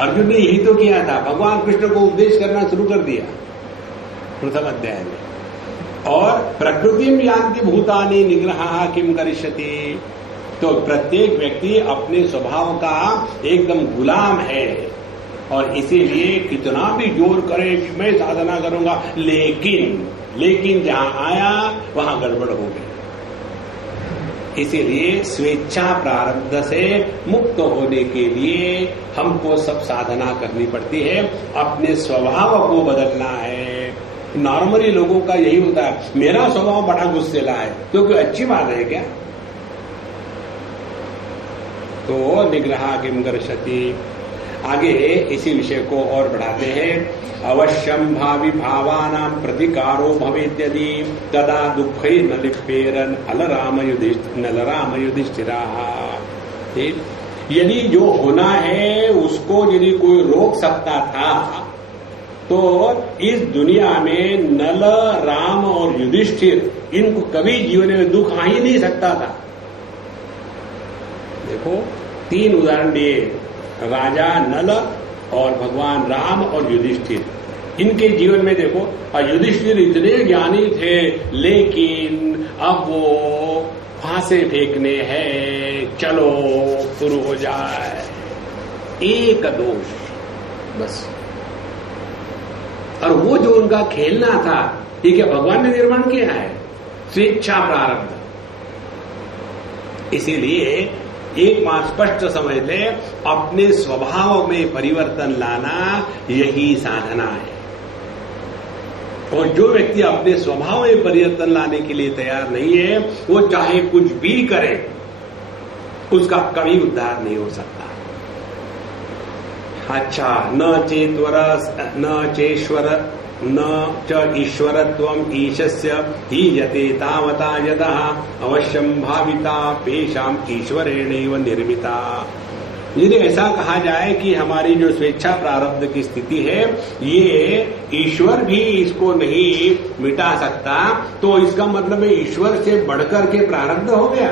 अर्जुन ने यही तो किया था। भगवान कृष्ण को उपदेश करना शुरू कर दिया प्रथम अध्याय में। और प्रकृतिम यान्ति भूतानि निग्रहः किम करिष्यति। तो प्रत्येक व्यक्ति अपने स्वभाव का एकदम गुलाम है, और इसीलिए कितना भी जोर करे कि मैं साधना करूंगा, लेकिन जहां आया वहां गड़बड़ हो गई। इसीलिए स्वेच्छा प्रारब्ध से मुक्त होने के लिए हमको सब साधना करनी पड़ती है। अपने स्वभाव को बदलना है। नॉर्मली लोगों का यही होता है, मेरा स्वभाव बड़ा गुस्सेला है, तो कोई अच्छी बात है क्या। तो निग्रह किम करिष्यति। आगे इसी विषय को और बढ़ाते हैं। अवश्यम भावी भावानां प्रतिकारो भवेद्यदि तदा दुःखै न लिप्येरन् नलराम युधिष्ठिराः। यदि जो होना है उसको यदि कोई रोक सकता था तो इस दुनिया में नल, राम और युधिष्ठिर, इनको कभी जीवन में दुख आ ही नहीं सकता था। देखो 3 उदाहरण दिए, राजा नल और भगवान राम और युधिष्ठिर। इनके जीवन में देखो, और युधिष्ठिर इतने ज्ञानी थे, लेकिन अब वो फांसे फेंकने हैं, चलो शुरू हो जाए। एक दोष बस। और वो जो उनका खेलना था, ठीक है, भगवान ने निर्माण किया है, स्वेच्छा प्रारब्ध। इसीलिए एक बात स्पष्ट समझ ले, अपने स्वभाव में परिवर्तन लाना यही साधना है। और जो व्यक्ति अपने स्वभाव में परिवर्तन लाने के लिए तैयार नहीं है, वो चाहे कुछ भी करे, उसका कभी उद्धार नहीं हो सकता। अच्छा, न चेश्वर न च ईश्वरत्वम् ईशस्य हीयते तावता यतः अवश्यम भाविता पेशाम ईश्वरेणैव निर्मिता। यदि ऐसा कहा जाए कि हमारी जो स्वेच्छा प्रारब्ध की स्थिति है, ये ईश्वर भी इसको नहीं मिटा सकता, तो इसका मतलब है ईश्वर से बढ़कर के प्रारब्ध हो गया।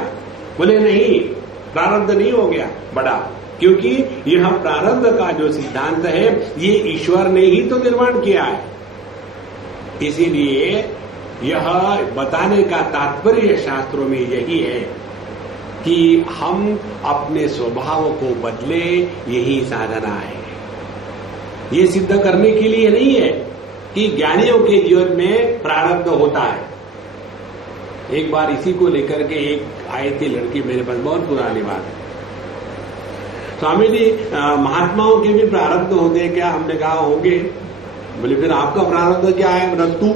बोले नहीं, प्रारब्ध नहीं हो गया बड़ा, क्योंकि यह प्रारब्ध का जो सिद्धांत है ये ईश्वर ने ही तो निर्माण किया है। इसीलिए यह बताने का तात्पर्य शास्त्रों में यही है कि हम अपने स्वभाव को बदले, यही साधना है। ये सिद्ध करने के लिए नहीं है कि ज्ञानियों के जीवन में प्रारब्ध होता है। एक बार इसी को लेकर के एक आई थी लड़की मेरे पास, बहुत पुरानी बात है। स्वामी जी, महात्माओं के भी प्रारब्ध होते हैं क्या? हमने कहा होंगे। बोले फिर आपका प्रारब्ध क्या है? रत्तू।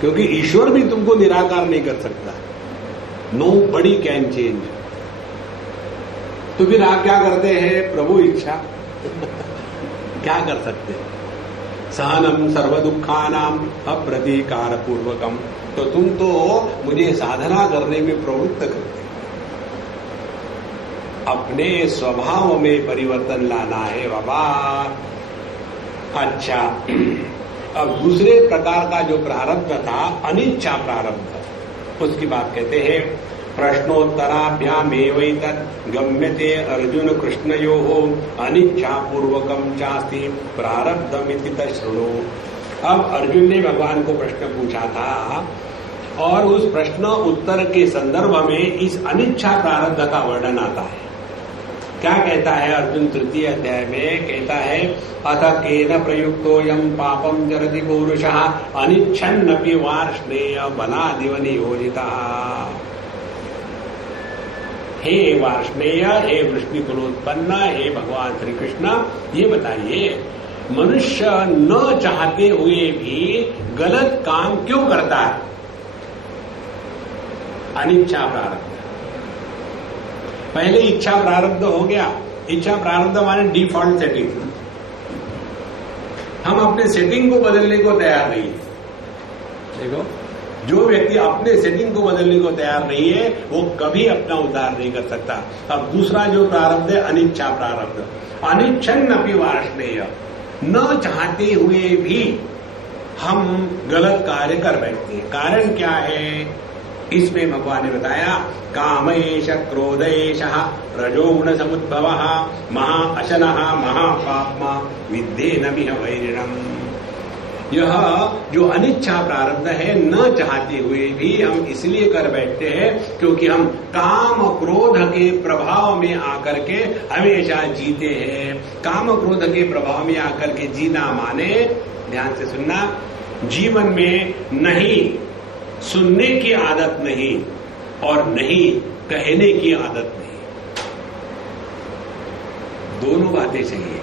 क्योंकि ईश्वर भी तुमको निराकार नहीं कर सकता। Nobody can change. तो फिर आप क्या करते हैं? प्रभु इच्छा। क्या कर सकते हैं? सहनम सर्व दुखानाम अप्रतीकार पूर्वकम। तो तुम तो मुझे साधना करने में प्रवृत्त करते, अपने स्वभाव में परिवर्तन लाना है बाबा। अच्छा, अब दूसरे प्रकार का जो प्रारब्ध था, अनिच्छा प्रारब्ध, उसकी बात कहते हैं। प्रश्नोत्तराभ्यामेवैतत् गम्यते अर्जुन कृष्णयोः अनिच्छापूर्वकं चास्ति प्रारब्धमिति तच्छृणु। अब अर्जुन ने भगवान को प्रश्न पूछा था और उस प्रश्न उत्तर के संदर्भ में इस अनिच्छा प्रारब्ध का वर्णन आता है। क्या कहता है अर्जुन तृतीय अध्याय में? कहता है अथ केन प्रयुक्तोऽयं पापं चरति पुरुषः अनिच्छन्नपि वार्ष्णेय बलादिव नियोजितः। हे वार्ष्णेय, हे वृष्णिकुलोत्पन्न, हे भगवान श्री कृष्ण, ये बताइए मनुष्य न चाहते हुए भी गलत काम क्यों करता है? अनिच्छा प्रारब्ध। पहले इच्छा प्रारब्ध हो गया। इच्छा प्रारब्ध माने डिफॉल्ट सेटिंग। हम अपने सेटिंग को बदलने को तैयार नहीं है। देखो, जो व्यक्ति अपने सेटिंग को बदलने को तैयार नहीं है वो कभी अपना उद्धार नहीं कर सकता। अब दूसरा जो प्रारब्ध है अनिच्छा प्रारब्ध। अनिच्छन्नपि वार्ष्णेय, न चाहते हुए भी हम गलत कार्य कर बैठते हैं। कारण क्या है? इसमें भगवान ने बताया कामेश क्रोधेश रजोगुण समुद्भवः महाअशनः महापाप्मा विद्धेनमिह वैरिणम्। यह जो अनिच्छा प्रारब्ध है, न चाहते हुए भी हम इसलिए कर बैठते हैं क्योंकि हम काम क्रोध के प्रभाव में आकर के हमेशा जीते हैं। काम क्रोध के प्रभाव में आकर के जीना माने, ध्यान से सुनना, जीवन में नहीं सुनने की आदत नहीं और नहीं कहने की आदत नहीं, दोनों बातें चाहिए।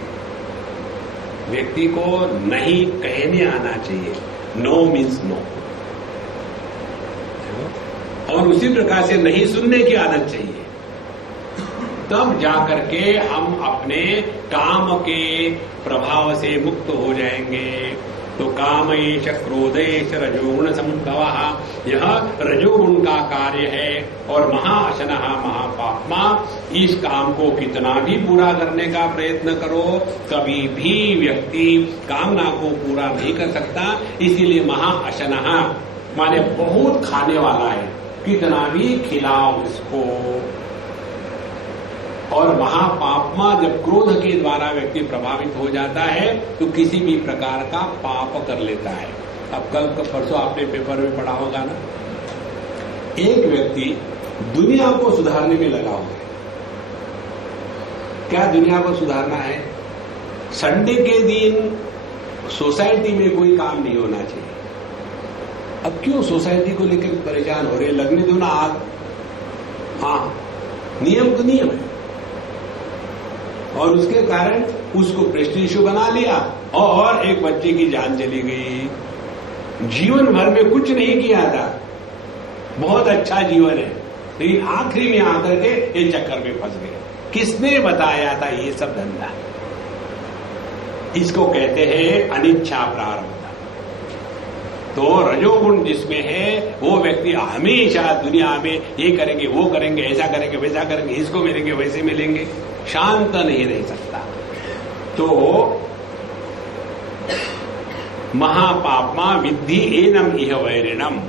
व्यक्ति को नहीं कहने आना चाहिए। No means no. और उसी प्रकार से नहीं सुनने की आदत चाहिए। तब जाकर के हम अपने काम के प्रभाव से मुक्त हो जाएंगे। तो कामेश क्रोधेश रजोगुण समुद्भवः, यह रजोगुण का कार्य है। और महाअशनः महापाप्मा, इस काम को कितना भी पूरा करने का प्रयत्न करो कभी भी व्यक्ति कामना को पूरा नहीं कर सकता। इसीलिए महाअशनः माने बहुत खाने वाला है, कितना भी खिलाओ इसको। और महापाप्मा, जब क्रोध के द्वारा व्यक्ति प्रभावित हो जाता है तो किसी भी प्रकार का पाप कर लेता है। अब कल परसों आपने पेपर में पढ़ा होगा ना, एक व्यक्ति दुनिया को सुधारने में लगा हुआ है। क्या दुनिया को सुधारना है? संडे के दिन सोसाइटी में कोई काम नहीं होना चाहिए। अब क्यों सोसाइटी को लेकर परेशान हो रहे? लगने दो ना आग। हाँ, नियम तो नियम है। और उसके कारण उसको प्रेस्टीज इशू बना लिया और एक बच्चे की जान चली गई। जीवन भर में कुछ नहीं किया था, बहुत अच्छा जीवन है, लेकिन आखिरी में आकर के ये चक्कर में फंस गए। किसने बताया था ये सब धंधा? इसको कहते हैं अनिच्छा प्रारब्ध। तो रजोगुण जिसमें है वो व्यक्ति हमेशा दुनिया में ये करेंगे वो करेंगे, ऐसा करेंगे वैसा करेंगे, इसको मिलेंगे वैसे मिलेंगे, शांत नहीं रह सकता। तो महापाप्मा विद्धि एनम इह वैरिणम,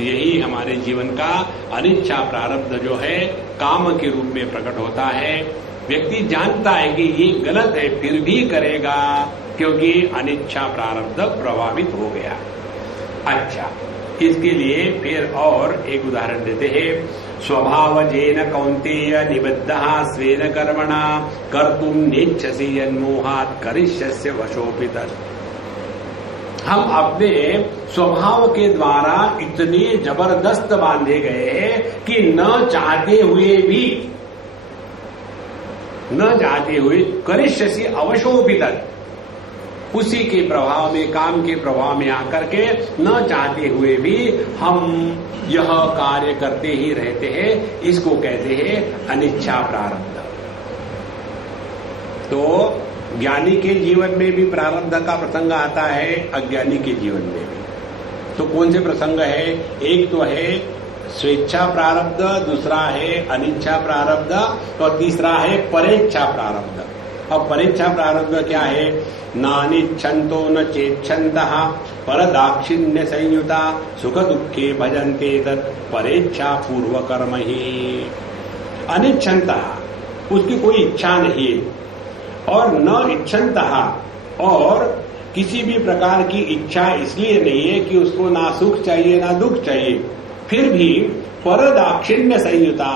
यही हमारे जीवन का अनिच्छा प्रारब्ध जो है काम के रूप में प्रकट होता है। व्यक्ति जानता है कि ये गलत है फिर भी करेगा क्योंकि अनिच्छा प्रारब्ध प्रभावित हो गया। अच्छा, इसके लिए फिर और एक उदाहरण देते हैं। स्वभावजेन कौन्तेय निबद्धः स्वेन कर्मणा कर्तुम नेच्छसि यन्मोहात् करिष्यस्य वशोऽपि तत्। हम अपने स्वभाव के द्वारा इतने जबरदस्त बांधे गए हैं कि न चाहते हुए करिष्यसि अवशोऽपि तत्, उसी के प्रभाव में, काम के प्रभाव में आकर के न चाहते हुए भी हम यह कार्य करते ही रहते हैं। इसको कहते हैं अनिच्छा प्रारब्ध। तो ज्ञानी के जीवन में भी प्रारब्ध का प्रसंग आता है, अज्ञानी के जीवन में भी। तो कौन से प्रसंग है? एक तो है स्वेच्छा प्रारब्ध, दूसरा है अनिच्छा प्रारब्ध और तीसरा है परेच्छा प्रारब्ध। अब परेच्छा प्रारब्ध क्या है? नानिच्छन्तो न चेच्छन्तः पर दाक्षिण्य संयुता सुख दुखे भजन्ते तत् परेच्छा पूर्व कर्म ही। अनिच्छन्ता, उसकी कोई इच्छा नहीं, और न इच्छन्तः, और किसी भी प्रकार की इच्छा इसलिए नहीं है कि उसको ना सुख चाहिए ना दुख चाहिए, फिर भी पर दाक्षिण्य संयुता,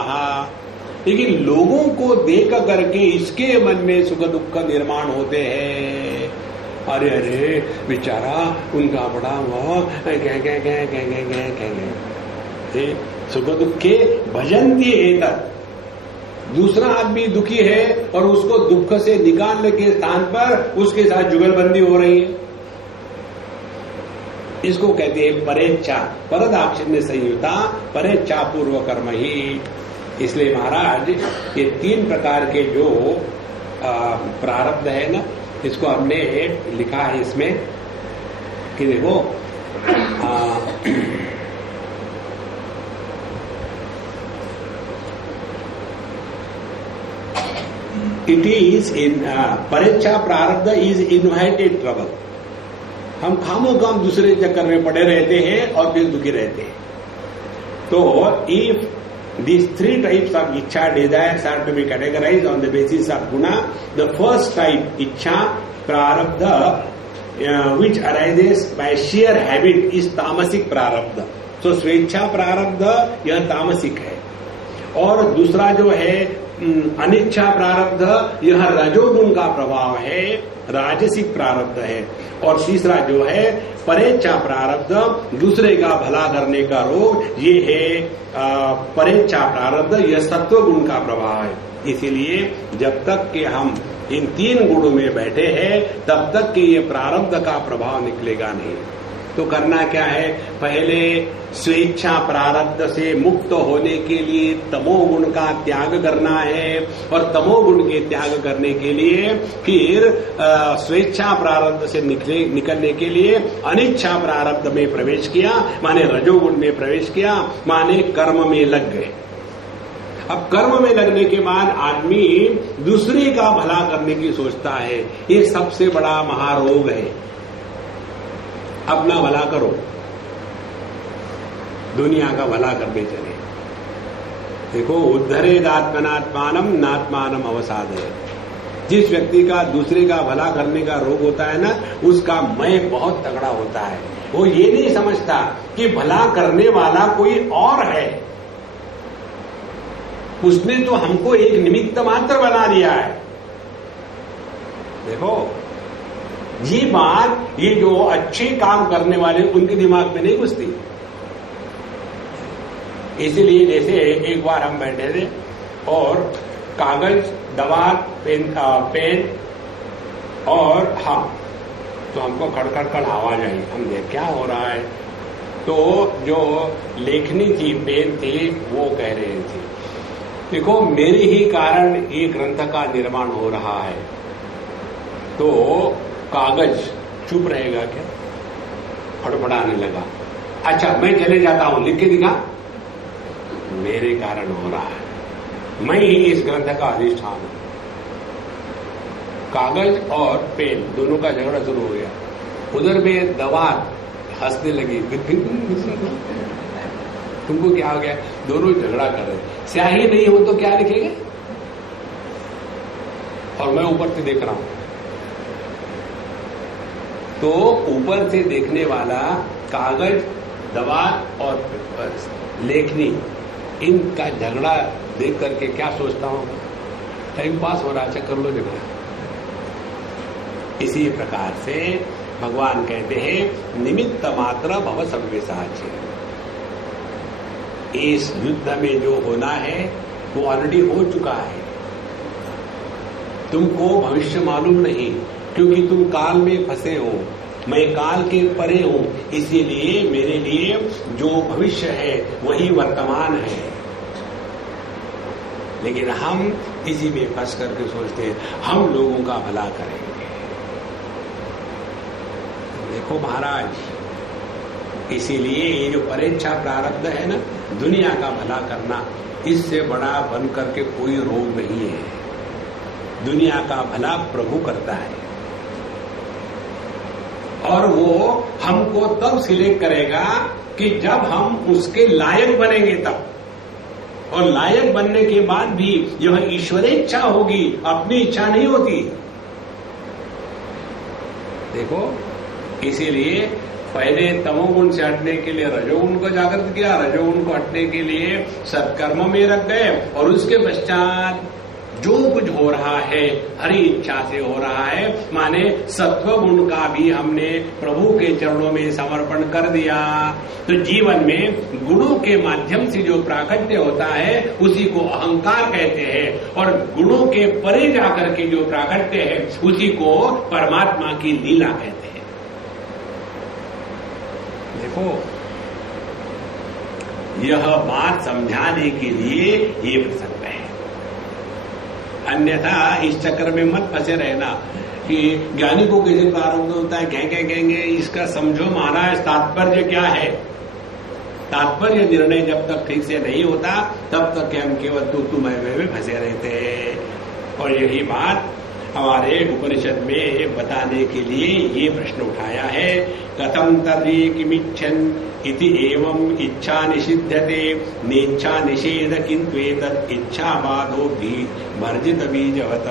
लेकिन लोगों को देख करके इसके मन में सुख दुख का निर्माण होते हैं। अरे अरे बेचारा उनका बड़ा हुआ सुख दुखे भजन्ति एतत्, दूसरा आदमी दुखी है और उसको दुख से निकालने के स्थान पर उसके साथ जुगलबंदी हो रही है। इसको कहते हैं परेच्छा, पर दाक्षिण्य संयुता परेच्छा पूर्व कर्म ही। इसलिए महाराज ये 3 प्रकार के जो प्रारब्ध है ना, इसको हमने लिखा है इसमें कि देखो इट इज इन परेच्छा प्रारब्ध इज इनवाइटेड ट्रबल। हम खामोखाम दूसरे चक्कर में पड़े रहते हैं और फिर दुखी रहते हैं। तो if these 3 types of ichha desires are to be categorized on the basis of guna, the first type ichha prarabdha which arises by sheer habit is tamasic prarabdha. So स्वेच्छा प्रारब्ध यह तामसिक है, और दूसरा जो है अनिच्छा प्रारब्ध यह रजोगुण का प्रभाव है, राजसिक प्रारब्ध है, और तीसरा जो है परेच्छा प्रारब्ध दूसरे का भला करने का रोग, ये है परेच्छा प्रारब्ध, यह सत्व गुण का प्रभाव है। इसीलिए जब तक कि हम इन 3 गुणों में बैठे हैं तब तक कि ये प्रारब्ध का प्रभाव निकलेगा नहीं। तो करना क्या है? पहले स्वेच्छा प्रारब्ध से मुक्त होने के लिए तमोगुण का त्याग करना है, और तमोगुण के त्याग करने के लिए फिर स्वेच्छा प्रारब्ध से निकलने के लिए अनिच्छा प्रारब्ध में प्रवेश किया, माने रजोगुण में प्रवेश किया, माने कर्म में लग गए। अब कर्म में लगने के बाद आदमी दूसरे का भला करने की सोचता है, ये सबसे बड़ा महारोग है। अपना भला करो, दुनिया का भला करने चले। देखो, उद्धरेद आत्मनात्मानम नात्मानम अवसादे। जिस व्यक्ति का दूसरे का भला करने का रोग होता है ना, उसका मैं बहुत तगड़ा होता है। वो ये नहीं समझता कि भला करने वाला कोई और है, उसने तो हमको एक निमित्त मात्र बना दिया है। देखो, ये बात ये जो अच्छे काम करने वाले उनके दिमाग में नहीं घुसती। इसीलिए जैसे एक बार हम बैठे थे और कागज, दवात, पेन और हाँ, तो हमको खड़खड़ आवाज आई। हमने क्या हो रहा है? तो जो लेखनी थी, पेन थी, वो कह रही थी, देखो मेरे ही कारण ये ग्रंथ का निर्माण हो रहा है। तो कागज चुप रहेगा क्या? फड़फड़ाने लगा। अच्छा, मैं चले जाता हूं, लिख के दिखा। मेरे कारण हो रहा है, मैं ही इस ग्रंथ का अधिष्ठान हूं। कागज और पेन दोनों का झगड़ा शुरू हो गया। उधर में दवात हंसने लगी, तुमको क्या हो गया? दोनों झगड़ा कर रहे। स्याही नहीं हो तो क्या लिखेंगे? और मैं ऊपर से देख रहा हूं। तो ऊपर से देखने वाला कागज, दवात और लेखनी, इनका झगड़ा देख करके क्या सोचता हूं? टाइम पास हो रहा, अच्छा कर लो झगड़ा। इसी प्रकार से भगवान कहते हैं निमित्त मात्र भव सव्यसाची। इस युद्ध में जो होना है वो ऑलरेडी हो चुका है। तुमको भविष्य मालूम नहीं, क्योंकि तुम काल में फंसे हो। मैं काल के परे हूं, इसीलिए मेरे लिए जो भविष्य है वही वर्तमान है। लेकिन हम इसी में फंस करके सोचते हैं हम लोगों का भला करेंगे। देखो महाराज, इसीलिए ये जो परेच्छा प्रारब्ध है ना, दुनिया का भला करना, इससे बड़ा बन करके कोई रोग नहीं है। दुनिया का भला प्रभु करता है और वो हमको तब सिलेक्ट करेगा कि जब हम उसके लायक बनेंगे तब। और लायक बनने के बाद भी यह ईश्वरीय इच्छा होगी, अपनी इच्छा नहीं होती। देखो, इसीलिए पहले तमोगुण से हटने के लिए रजोगुण को जागृत किया, रजोगुण को हटने के लिए सत्कर्म में रख गए और उसके पश्चात जो कुछ हो रहा है हरि इच्छा से हो रहा है, माने सत्व गुण का भी हमने प्रभु के चरणों में समर्पण कर दिया। तो जीवन में गुणों के माध्यम से जो प्राकट्य होता है उसी को अहंकार कहते हैं और गुणों के परे जाकर के जो प्राकट्य है उसी को परमात्मा की लीला कहते हैं। देखो, यह बात समझाने के लिए ये प्रसंग है, अन्यथा इस चक्कर में मत फंसे रहना कि ज्ञानी को कैसे प्रारब्ध होता है, कहेंगे इसका समझो महाराज तात्पर्य क्या है। तात्पर्य निर्णय जब तक ठीक से नहीं होता तब तक हम केवल तू मैं फंसे रहते हैं। और यही बात हमारे उपनिषद में बताने के लिए ये प्रश्न उठाया है, कथम तर्हि किमिच्छन् इति एवं इच्छा निषिध्यते नेच्छा निषेध किंतु एतत् इच्छा बाधो भी वर्जित बीजवत।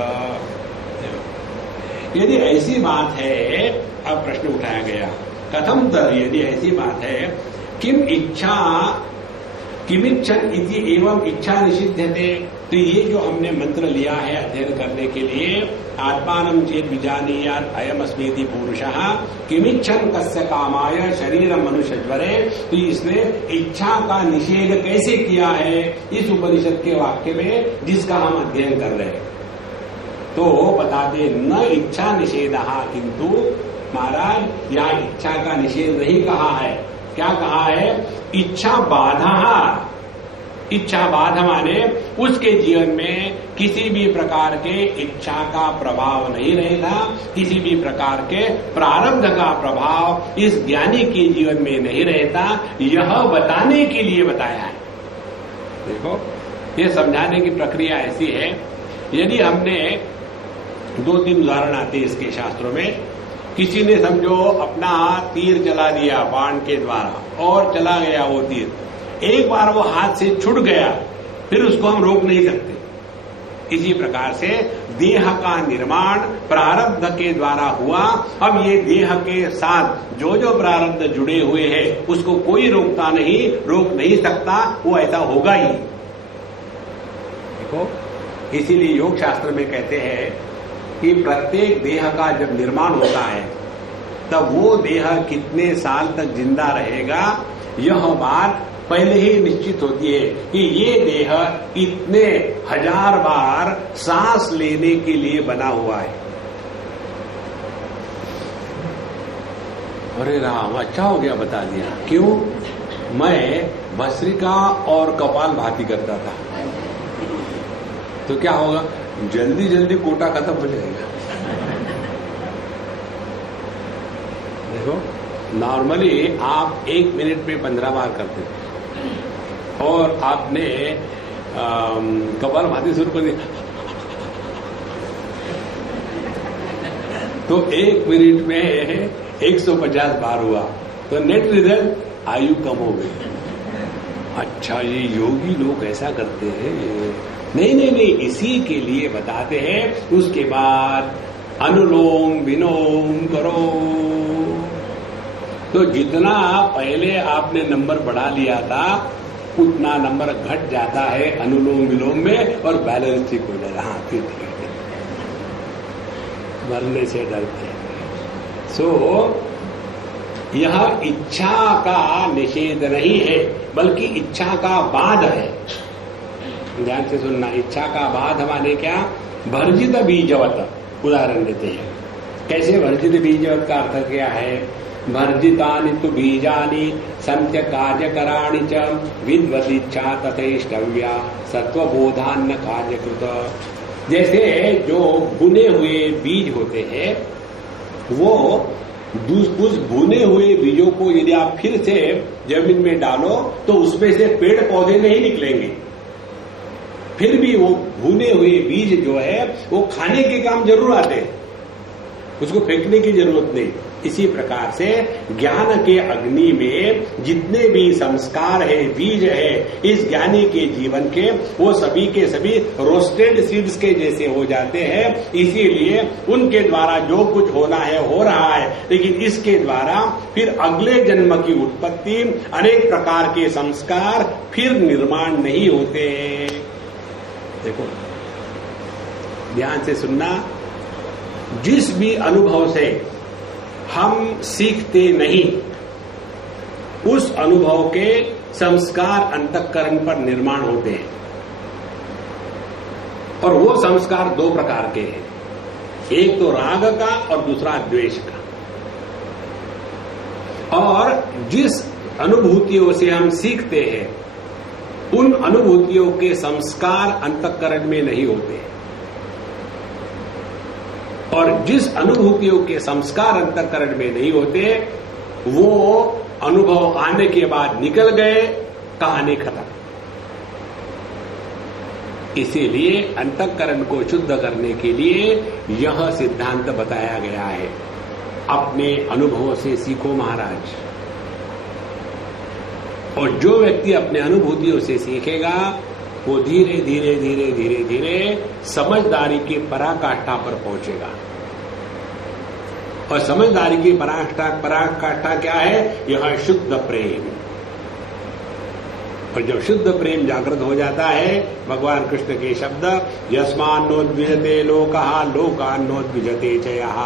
यदि ऐसी बात है, अब प्रश्न उठाया गया, कथम तर्हि, यदि ऐसी बात है, किमिच्छन् इति एवं इच्छा निषिध्यते, तो ये जो हमने मंत्र लिया है अध्ययन करने के लिए, आत्मानं चेत विजानीयात् अयम अस्मीति पुरुषः किमिच्छन् कस्य कामाय शरीरम मनुष्यज्वरे, तो इसने इच्छा का निषेध कैसे किया है इस उपनिषद के वाक्य में जिसका हम अध्ययन कर रहे हैं। तो बताते न इच्छा निषेधः, किंतु महाराज यहाँ इच्छा का निषेध नहीं कहा है, क्या कहा है, इच्छा बाधा। इच्छा बाधा माने उसके जीवन में किसी भी प्रकार के इच्छा का प्रभाव नहीं रहेगा, किसी भी प्रकार के प्रारब्ध का प्रभाव इस ज्ञानी के जीवन में नहीं रहता, यह बताने के लिए बताया है। देखो, ये समझाने की प्रक्रिया ऐसी है, यदि हमने 2-3 उदाहरण आते इसके शास्त्रों में, किसी ने समझो अपना तीर चला दिया बाण के द्वारा और चला गया वो तीर, एक बार वो हाथ से छूट गया फिर उसको हम रोक नहीं सकते। इसी प्रकार से देह का निर्माण प्रारब्ध के द्वारा हुआ, अब ये देह के साथ जो जो प्रारब्ध जुड़े हुए हैं उसको कोई रोक नहीं सकता, वो ऐसा होगा ही। देखो, इसीलिए योग शास्त्र में कहते हैं कि प्रत्येक देह का जब निर्माण होता है तब वो देह कितने साल तक जिंदा रहेगा यह बात पहले ही निश्चित होती है कि ये देह इतने 1000 बार सांस लेने के लिए बना हुआ है। अरे राम, अच्छा हो गया बता दिया। क्यों? मैं भस्त्रिका और कपाल भाती करता था, तो क्या होगा, जल्दी जल्दी कोटा खत्म हो जाएगा। देखो, नॉर्मली आप 1 मिनट में 15 बार करते थे और आपने कपाल भाती शुरू कर दिया तो 1 मिनट में 150 बार हुआ, तो नेट रिजल्ट आयु कम हो गई। अच्छा, ये योगी लोग ऐसा करते हैं? नहीं, इसी के लिए बताते हैं। उसके बाद अनुलोम विलोम करो, तो जितना पहले आपने नंबर बढ़ा लिया था उतना नंबर घट जाता है अनुलोम विलोम में और बैलेंस ठीक हो जाएगा। हाँ, फिर ठीक है, मरने से डरते हैं। यह इच्छा का निषेध नहीं है बल्कि इच्छा का बाध है। ध्यान से सुनना, इच्छा का बाध माने क्या, वर्जित बीजवत। उदाहरण देते हैं, कैसे वर्जित बीजवत का अर्थ क्या है, वर्जितानि तु बीजानि संत्य कार्यकराणि च विद्वदिच्छा तथैष्टव्या सत्वबोधान्न कार्यकृत। जैसे जो भुने हुए बीज होते हैं वो उस भुने हुए बीजों को यदि आप फिर से जमीन में डालो तो उसमें से पेड़ पौधे नहीं निकलेंगे। फिर भी वो भुने हुए बीज जो है वो खाने के काम जरूर आते हैं, उसको फेंकने की जरूरत नहीं। इसी प्रकार से ज्ञान के अग्नि में जितने भी संस्कार है, बीज है, इस ज्ञानी के जीवन के, वो सभी के सभी रोस्टेड सीड्स के जैसे हो जाते हैं। इसीलिए उनके द्वारा जो कुछ होना है हो रहा है, लेकिन इसके द्वारा फिर अगले जन्म की उत्पत्ति, अनेक प्रकार के संस्कार फिर निर्माण नहीं होते। देखो ध्यान से सुनना, जिस भी अनुभव से हम सीखते नहीं, उस अनुभव के संस्कार अंतःकरण पर निर्माण होते हैं। और वो संस्कार दो प्रकार के हैं, एक तो राग का और दूसरा द्वेष का। और जिस अनुभूतियों से हम सीखते हैं, उन अनुभूतियों के संस्कार अंतःकरण में नहीं होते, और जिस अनुभूतियों के संस्कार अंतःकरण में नहीं होते, वो अनुभव आने के बाद निकल गए, कहानी खत्म। इसीलिए अंतःकरण को शुद्ध करने के लिए यह सिद्धांत बताया गया है, अपने अनुभवों से सीखो महाराज। और जो व्यक्ति अपने अनुभूतियों से सीखेगा, वो धीरे धीरे धीरे धीरे धीरे समझदारी की पराकाष्ठा पर पहुंचेगा। और समझदारी की पराकाष्ठा क्या है? यह शुद्ध प्रेम। और जब शुद्ध प्रेम जागृत हो जाता है, भगवान कृष्ण के शब्द, यस्मान्नोद्विजते लोकः लोकान्नोद्विजते च यः।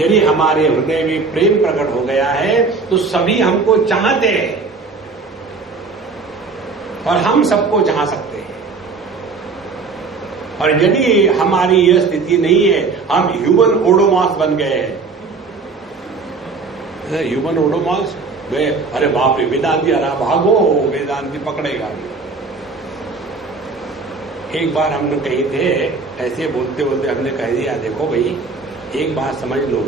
यदि हमारे हृदय में प्रेम प्रकट हो गया है तो सभी हमको चाहते हैं और हम सबको चाह सकते हैं। और यदि हमारी यह स्थिति नहीं है, हम ह्यूमन ओडोमॉस बन गए हैं। ह्यूमन ओडोमॉस गए, अरे बाप रे वेदांती आ रहा, भागो वेदांती पकड़ेगा। एक बार हमने कही थे, ऐसे बोलते बोलते हमने कह दिया, देखो भाई एक बात समझ लो,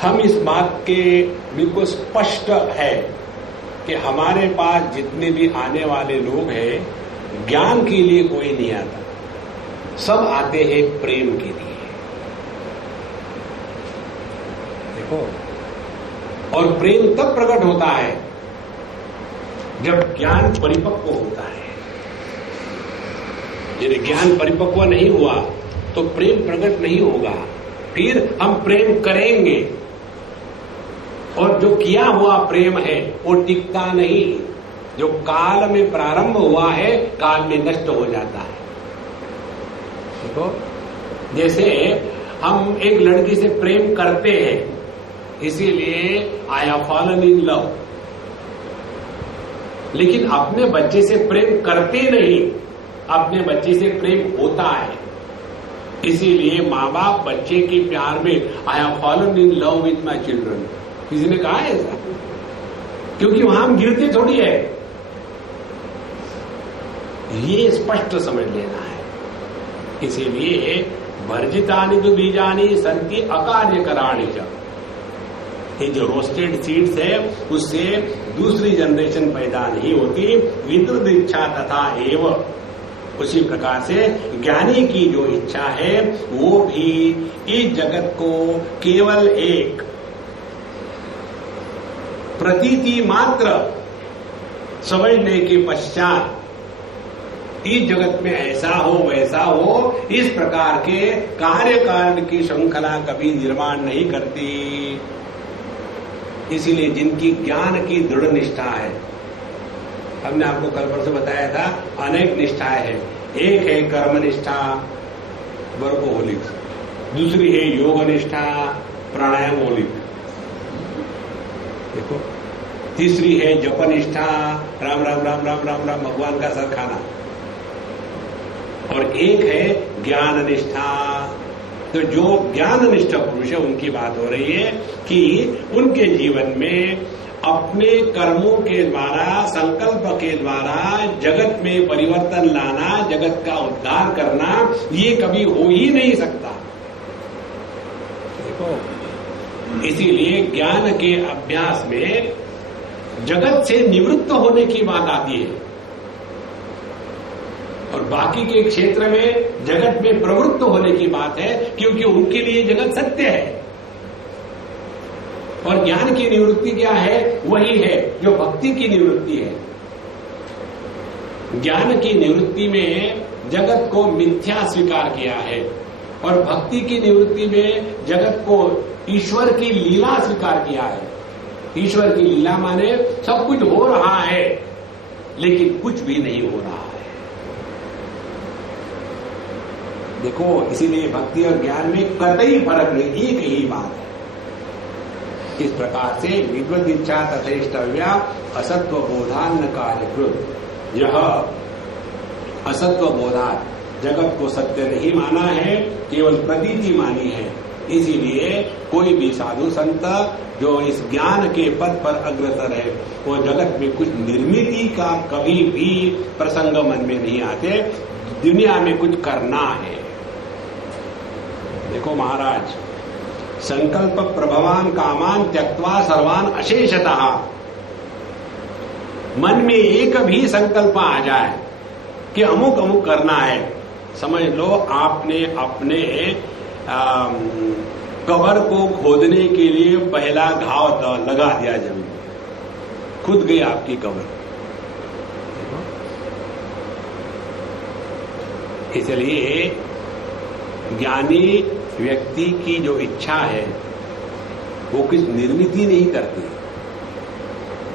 हम इस बात के बिल्कुल स्पष्ट है कि हमारे पास जितने भी आने वाले लोग हैं, ज्ञान के लिए कोई नहीं आता, सब आते हैं प्रेम के लिए। देखो, और प्रेम तब प्रकट होता है जब ज्ञान परिपक्व होता है। यदि ज्ञान परिपक्व नहीं हुआ तो प्रेम प्रकट नहीं होगा। फिर हम प्रेम करेंगे और जो किया हुआ प्रेम है वो टिकता नहीं, जो काल में प्रारंभ हुआ है काल में नष्ट हो जाता है। देखो, जैसे हम एक लड़की से प्रेम करते हैं, इसीलिए I have fallen in love, लेकिन अपने बच्चे से प्रेम करते नहीं, अपने बच्चे से प्रेम होता है। इसीलिए माँ बाप बच्चे के प्यार में I have fallen in love with my children, किसी ने कहा है ऐसा? क्योंकि वहां हम गिरते थोड़ी है। ये स्पष्ट समझ लेना है। इसीलिए वर्जितानि तु बीजानि संति अकार्यकराणि च। ये जो रोस्टेड सीड्स है, उससे दूसरी जनरेशन पैदा नहीं होती। विद्युत इच्छा तथा एव, उसी प्रकार से ज्ञानी की जो इच्छा है वो भी इस जगत को केवल एक प्रतीति मात्र समझने के पश्चात इस जगत में ऐसा हो वैसा हो, इस प्रकार के कार्य कारण की श्रृंखला कभी निर्माण नहीं करती। इसीलिए जिनकी ज्ञान की दृढ़ निष्ठा है, हमने आपको कल परसों बताया था, अनेक निष्ठाएं हैं। एक है कर्म निष्ठा वर्कोहोलिक, दूसरी है योग निष्ठा प्राणायामोलिक, देखो, तीसरी है जप निष्ठा राम राम राम राम राम राम भगवान का सर खाना, और एक है ज्ञान निष्ठा। तो जो ज्ञान निष्ठ पुरुष है उनकी बात हो रही है कि उनके जीवन में अपने कर्मों के द्वारा, संकल्प के द्वारा जगत में परिवर्तन लाना, जगत का उद्धार करना, ये कभी हो ही नहीं सकता। देखो, इसीलिए ज्ञान के अभ्यास में जगत से निवृत्त होने की बात आती है। और बाकी के क्षेत्र में जगत में प्रवृत्त होने की बात है, क्योंकि उनके लिए जगत सत्य है। और ज्ञान की निवृत्ति क्या है? वही है जो भक्ति की निवृत्ति है। ज्ञान की निवृत्ति में जगत को मिथ्या स्वीकार किया है, और भक्ति की निवृत्ति में जगत को ईश्वर की लीला स्वीकार किया है। ईश्वर की लीला माने सब कुछ हो रहा है लेकिन कुछ भी नहीं हो रहा है। देखो, इसीलिए भक्ति और ज्ञान में कतई फर्क नहीं, एक ही बात है। इस प्रकार से विद्वत इच्छा तथेष्टव्या असत्व बोधान कार्यकृत। यह असत्व बोधान जगत को सत्य नहीं माना है, केवल प्रतीति मानी है। इसीलिए कोई भी साधु संत जो इस ज्ञान के पद पर अग्रसर है, वो जगत में कुछ निर्मिति का कभी भी प्रसंग मन में नहीं आते। दुनिया में कुछ करना है। देखो महाराज, संकल्प प्रभवान कामान त्यक्त्वा सर्वान अशेषतः। मन में एक भी संकल्प आ जाए कि अमुक अमुक करना है, समझ लो आपने अपने कबर को खोदने के लिए पहला घाव लगा दिया जमीन, खुद गई आपकी कबर। इसलिए ज्ञानी व्यक्ति की जो इच्छा है वो कुछ निर्मिति नहीं करती,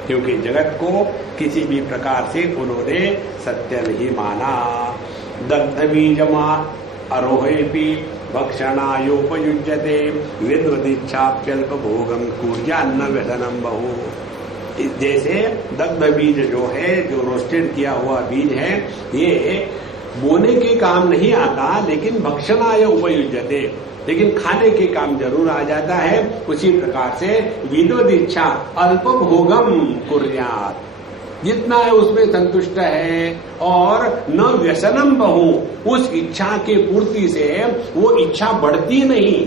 क्योंकि जगत को किसी भी प्रकार से उन्होंने सत्य नहीं माना। दग्ध बीजमा आरोहेपि भक्षणायोपयुज्यते विद्वदिच्छाप्यल्प भोगम कूर्यान्न व्यसनम बहु। जैसे दग्ध बीज जो है, जो रोस्टेड किया हुआ बीज है, ये बोने के काम नहीं आता, लेकिन भक्षणाय उपयुज्यते, लेकिन खाने के काम जरूर आ जाता है। उसी प्रकार से विद्वदिच्छा अल्प भोगम कुर्यात्, जितना है उसमें संतुष्ट है, और न व्यसनम बहु, उस इच्छा के पूर्ति से वो इच्छा बढ़ती नहीं।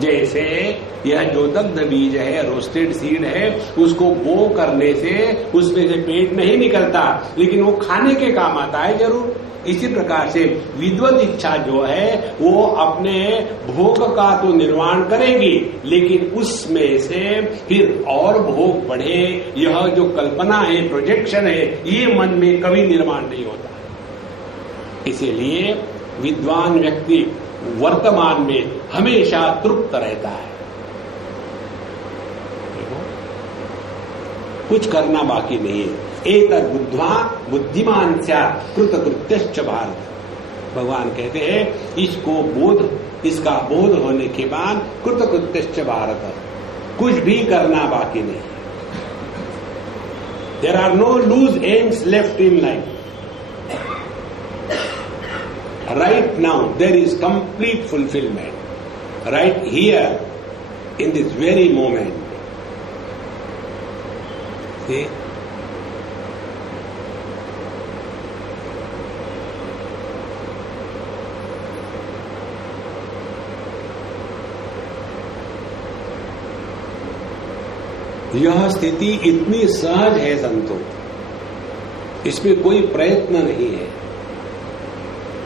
जैसे यह जो दग्ध बीज है, रोस्टेड सीड है, उसको बो करने से उसमें से पेट नहीं निकलता, लेकिन वो खाने के काम आता है जरूर। इसी प्रकार से विद्वत इच्छा जो है वो अपने भोग का तो निर्माण करेगी, लेकिन उसमें से फिर और भोग बढ़े, यह जो कल्पना है, प्रोजेक्शन है, ये मन में कभी निर्माण नहीं होता। इसीलिए विद्वान व्यक्ति वर्तमान में हमेशा तृप्त रहता है, कुछ करना बाकी नहीं है। एतद् बुद्ध्वा बुद्धिमान स्यात् कृतकृत्यश्च भारत। भगवान कहते हैं इसको बोध, इसका बोध होने के बाद कृतकृत्यश्च भारत, कुछ भी करना बाकी नहीं। There are no loose aims left in life. Right now there is complete fulfilment, right here in this very moment. यह स्थिति इतनी सहज है संतों, इसमें कोई प्रयत्न नहीं है,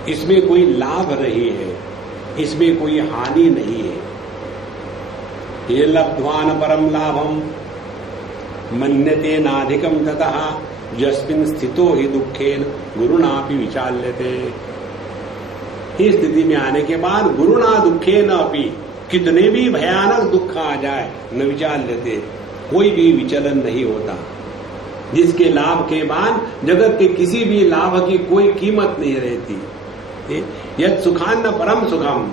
इसमें कोई लाभ नहीं है, इसमें कोई हानि नहीं है। ये लब्ध्वान परम लाभम मन्यते नाधिकम ततः यस्मिन् स्थितो ही दुखेन गुरुणापि विचाल्यते। इस स्थिति में आने के बाद गुरुणा दुखेन अपि, कितने भी भयानक दुख आ जाए, न विचाल्यते, कोई भी विचलन नहीं होता। जिसके लाभ के बाद जगत के किसी भी लाभ की कोई कीमत नहीं रहती। यद सुखान्न परम सुखम,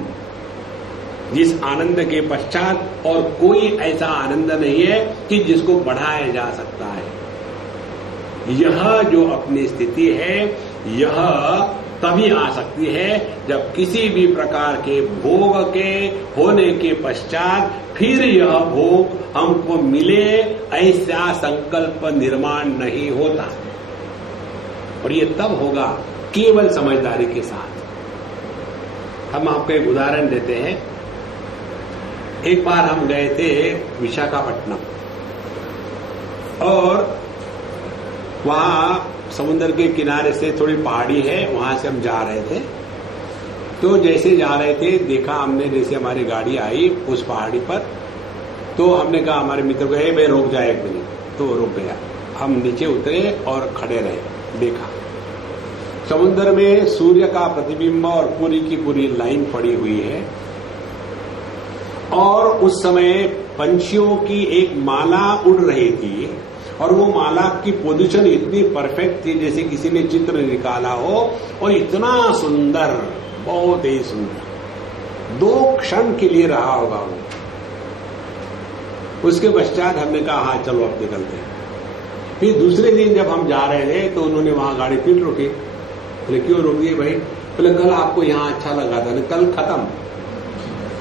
जिस आनंद के पश्चात और कोई ऐसा आनंद नहीं है कि जिसको बढ़ाया जा सकता है। यह जो अपनी स्थिति है, यह तभी आ सकती है जब किसी भी प्रकार के भोग के होने के पश्चात फिर यह भोग हमको मिले, ऐसा संकल्प निर्माण नहीं होता। और ये तब होगा केवल समझदारी के साथ। हम आपको एक उदाहरण देते हैं। एक बार हम गए थे विशाखापट्टनम, और वहां समुद्र के किनारे से थोड़ी पहाड़ी है, वहां से हम जा रहे थे। तो जैसे जा रहे थे देखा हमने, जैसे हमारी गाड़ी आई उस पहाड़ी पर, तो हमने कहा हमारे मित्र को, हे भाई रुक जाए 1 मिनट। तो रुक गया। हम नीचे उतरे और खड़े रहे, देखा समुद्र में सूर्य का प्रतिबिंब और पूरी की पूरी लाइन पड़ी हुई है। और उस समय पंछियों की एक माला उड़ रही थी और वो माला की पोजीशन इतनी परफेक्ट थी जैसे किसी ने चित्र निकाला हो, और इतना सुंदर, बहुत ही सुंदर। 2 क्षण के लिए रहा होगा वो। उसके पश्चात हमने कहा हाँ चलो अब निकलते हैं। फिर दूसरे दिन जब हम जा रहे थे तो उन्होंने वहां गाड़ी फिर रोकी। बोले क्यों रोक दिए भाई? बोले कल आपको यहां अच्छा लगा था, कल खत्म,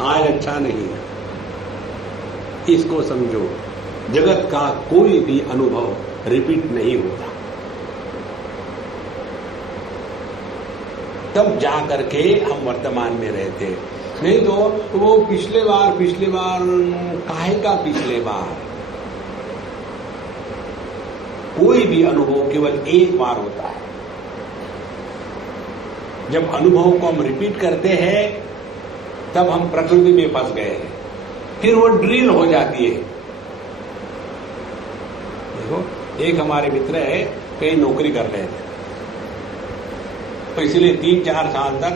आज अच्छा नहीं है। इसको समझो, जगत का कोई भी अनुभव रिपीट नहीं होता। तब जा करके हम वर्तमान में रहते, नहीं तो वो पिछले बार काहे का पिछले बार। कोई भी अनुभव केवल एक बार होता है। जब अनुभव को हम रिपीट करते हैं तब हम प्रकृति में फंस गए हैं, फिर वो ड्रिल हो जाती है। देखो एक हमारे मित्र है, कहीं नौकरी कर रहे थे, तो इसलिए 3-4 साल तक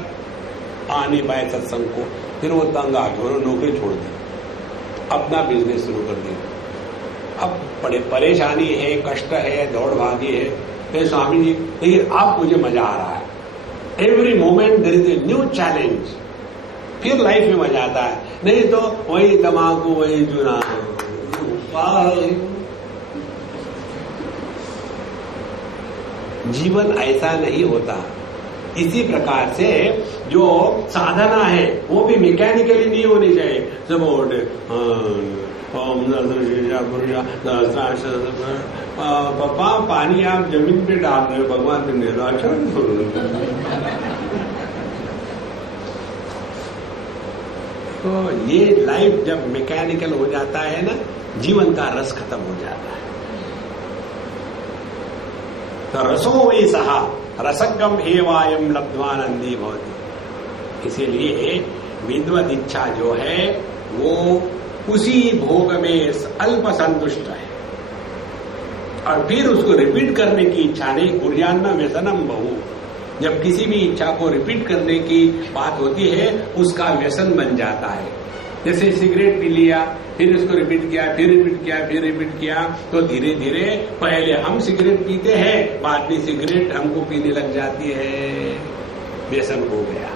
आ नहीं पाए सत्संग को। फिर वो तंग आ गए, उन्होंने नौकरी छोड़ दी, अपना बिजनेस शुरू कर दिया। अब बड़े परेशानी है, कष्ट है, दौड़ भागी है। फिर स्वामी जी देखिए अब मुझे मजा आ रहा है, every moment there is a new challenge. फिर लाइफ में मजा आता है, नहीं तो वही तमाकू, वही जुना। जीवन ऐसा नहीं होता। इसी प्रकार से जो साधना है वो भी मैकेनिकली नहीं होनी चाहिए। सब पापा पानी आप जमीन पे डाल रहे हो, भगवान पे निराचरण। तो ये लाइफ जब मैकेनिकल हो जाता है ना, जीवन का रस खत्म हो जाता है। तो रसो वही सहा रसगम एवायम लब्ध्वानंदी भवति। इसीलिए विद्वत इच्छा जो है वो उसी भोग में अल्प संतुष्ट है, और फिर उसको रिपीट करने की इच्छा नहीं। कुर्यान्न व्यसनम बहु। जब किसी भी इच्छा को रिपीट करने की बात होती है उसका व्यसन बन जाता है। जैसे सिगरेट पी लिया, फिर उसको रिपीट किया, फिर रिपीट किया, फिर रिपीट किया, तो धीरे धीरे पहले हम सिगरेट पीते हैं, बाद में सिगरेट हमको पीने लग जाती है, व्यसन हो गया।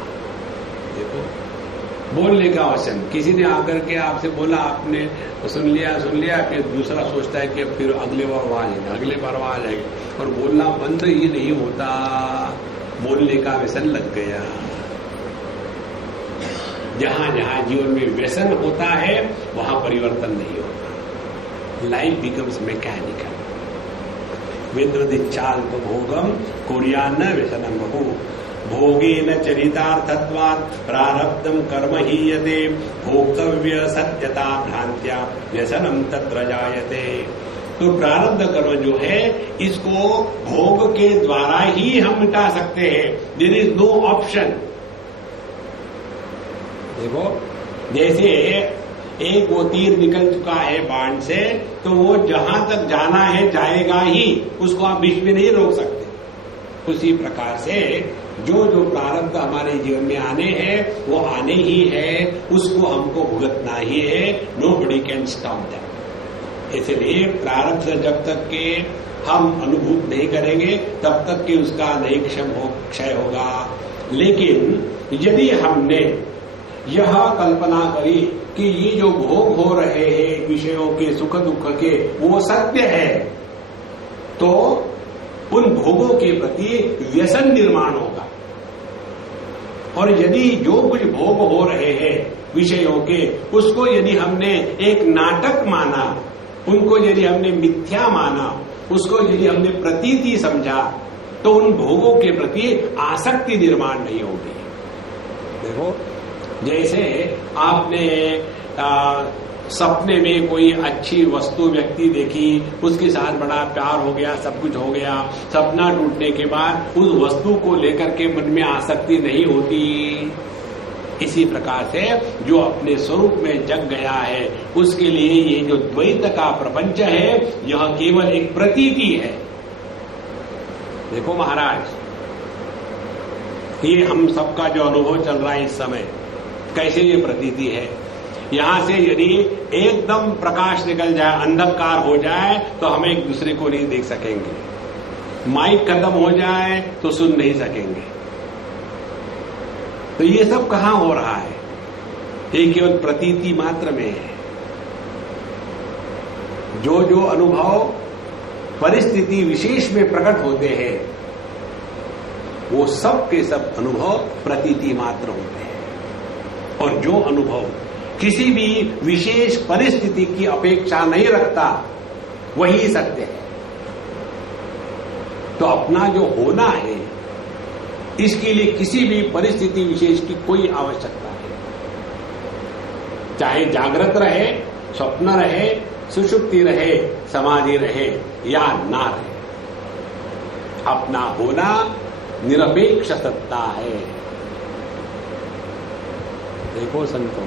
देखो बोलने का वचन, किसी ने आकर के आपसे बोला, आपने सुन लिया, फिर दूसरा सोचता है कि फिर अगले बार आ जाएगी, और बोलना बंद ही नहीं होता। बोलने का व्यसन लग गया। जहां जहां जीवन में व्यसन होता है वहां परिवर्तन नहीं होता। Life becomes mechanical. विद्वदिच्छाल्प भोगम कुर्यान्न व्यसनम बहु। भोगेन चरितार्थत्वात् प्रारब्धम कर्म हीयते। भोक्तव्य सत्यता भ्रांत्या व्यसनम तत्र जायते। तो प्रारब्ध कर्म जो है इसको भोग के द्वारा ही हम मिटा सकते हैं। There is no option. देखो जैसे एक वो तीर निकल चुका है बाण से, तो वो जहां तक जाना है जाएगा ही, उसको आप बीच में नहीं रोक सकते। उसी प्रकार से जो जो प्रारब्ध हमारे जीवन में आने हैं वो आने ही है, उसको हमको भुगतना ही है। Nobody can stop that. इसलिए प्रारब्ध जब तक के हम अनुभूत नहीं करेंगे तब तक कि उसका नहीं क्षय होगा। लेकिन यदि हमने यह कल्पना करी कि ये जो भोग हो रहे हैं विषयों के, सुख दुख के, वो सत्य है, तो उन भोगों के प्रति व्यसन निर्माण होगा। और यदि जो कुछ भोग हो रहे हैं विषयों के, उसको यदि हमने एक नाटक माना, उनको यदि हमने मिथ्या माना, उसको यदि हमने प्रतीति समझा, तो उन भोगों के प्रति आसक्ति निर्माण नहीं होगी। देखो जैसे आपने सपने में कोई अच्छी वस्तु व्यक्ति देखी, उसके साथ बड़ा प्यार हो गया, सब कुछ हो गया, सपना टूटने के बाद उस वस्तु को लेकर के मन में आसक्ति नहीं होती। इसी प्रकार से जो अपने स्वरूप में जग गया है उसके लिए ये जो द्वैत का प्रपंच है यह केवल एक प्रतीति है। देखो महाराज, ये हम सबका जो अनुभव चल रहा है इस समय, कैसे ये प्रतीति है। यहां से यदि एकदम प्रकाश निकल जाए, अंधकार हो जाए तो हम एक दूसरे को नहीं देख सकेंगे, माइक खत्म हो जाए तो सुन नहीं सकेंगे। तो ये सब कहां हो रहा है? ये केवल प्रतीति मात्र में है। जो जो अनुभव परिस्थिति विशेष में प्रकट होते हैं वो सब के सब अनुभव प्रतीति मात्र होते हैं। और जो अनुभव किसी भी विशेष परिस्थिति की अपेक्षा नहीं रखता वही सत्य है। तो अपना जो होना है इसके लिए किसी भी परिस्थिति विशेष की कोई आवश्यकता नहीं, चाहे जागृत रहे, स्वप्न रहे, सुषुप्ति रहे, समाधि रहे या ना रहे, अपना होना निरपेक्ष सत्ता है। देखो संतों,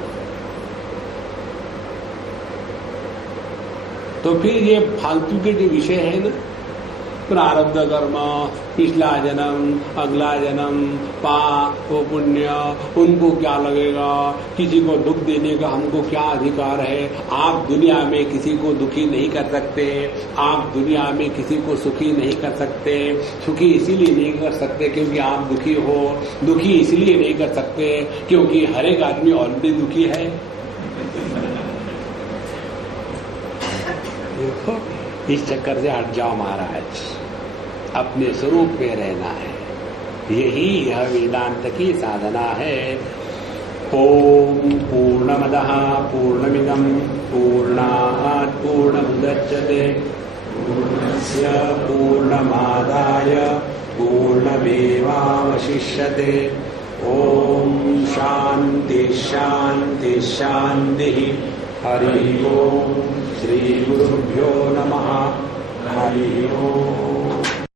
तो फिर ये फालतू के जो विषय है ना, प्रारब्ध कर्म, पिछला जन्म, अगला जन्म, पाप वो पुण्य, उनको क्या लगेगा, किसी को दुख देने का हमको क्या अधिकार है। आप दुनिया में किसी को दुखी नहीं कर सकते, आप दुनिया में किसी को सुखी नहीं कर सकते। सुखी इसीलिए नहीं कर सकते क्योंकि आप दुखी हो, दुखी इसलिए नहीं कर सकते क्योंकि हर एक आदमी ऑलरेडी दुखी है। देखो, इस चक्कर से हट जाओ महाराज, अपने स्वरूप में रहना है। यही यह वेदांत की साधना है। ओम पूर्णमदः पूर्णमिदं पूर्णात् पूर्णमुदच्यते पूर्णस्य पूर्णमादाय पूर्णमेवावशिष्यते। ओम शांति शांति शांति। हरि ओम। श्री गुरुभ्यो नमः। हरि ओम।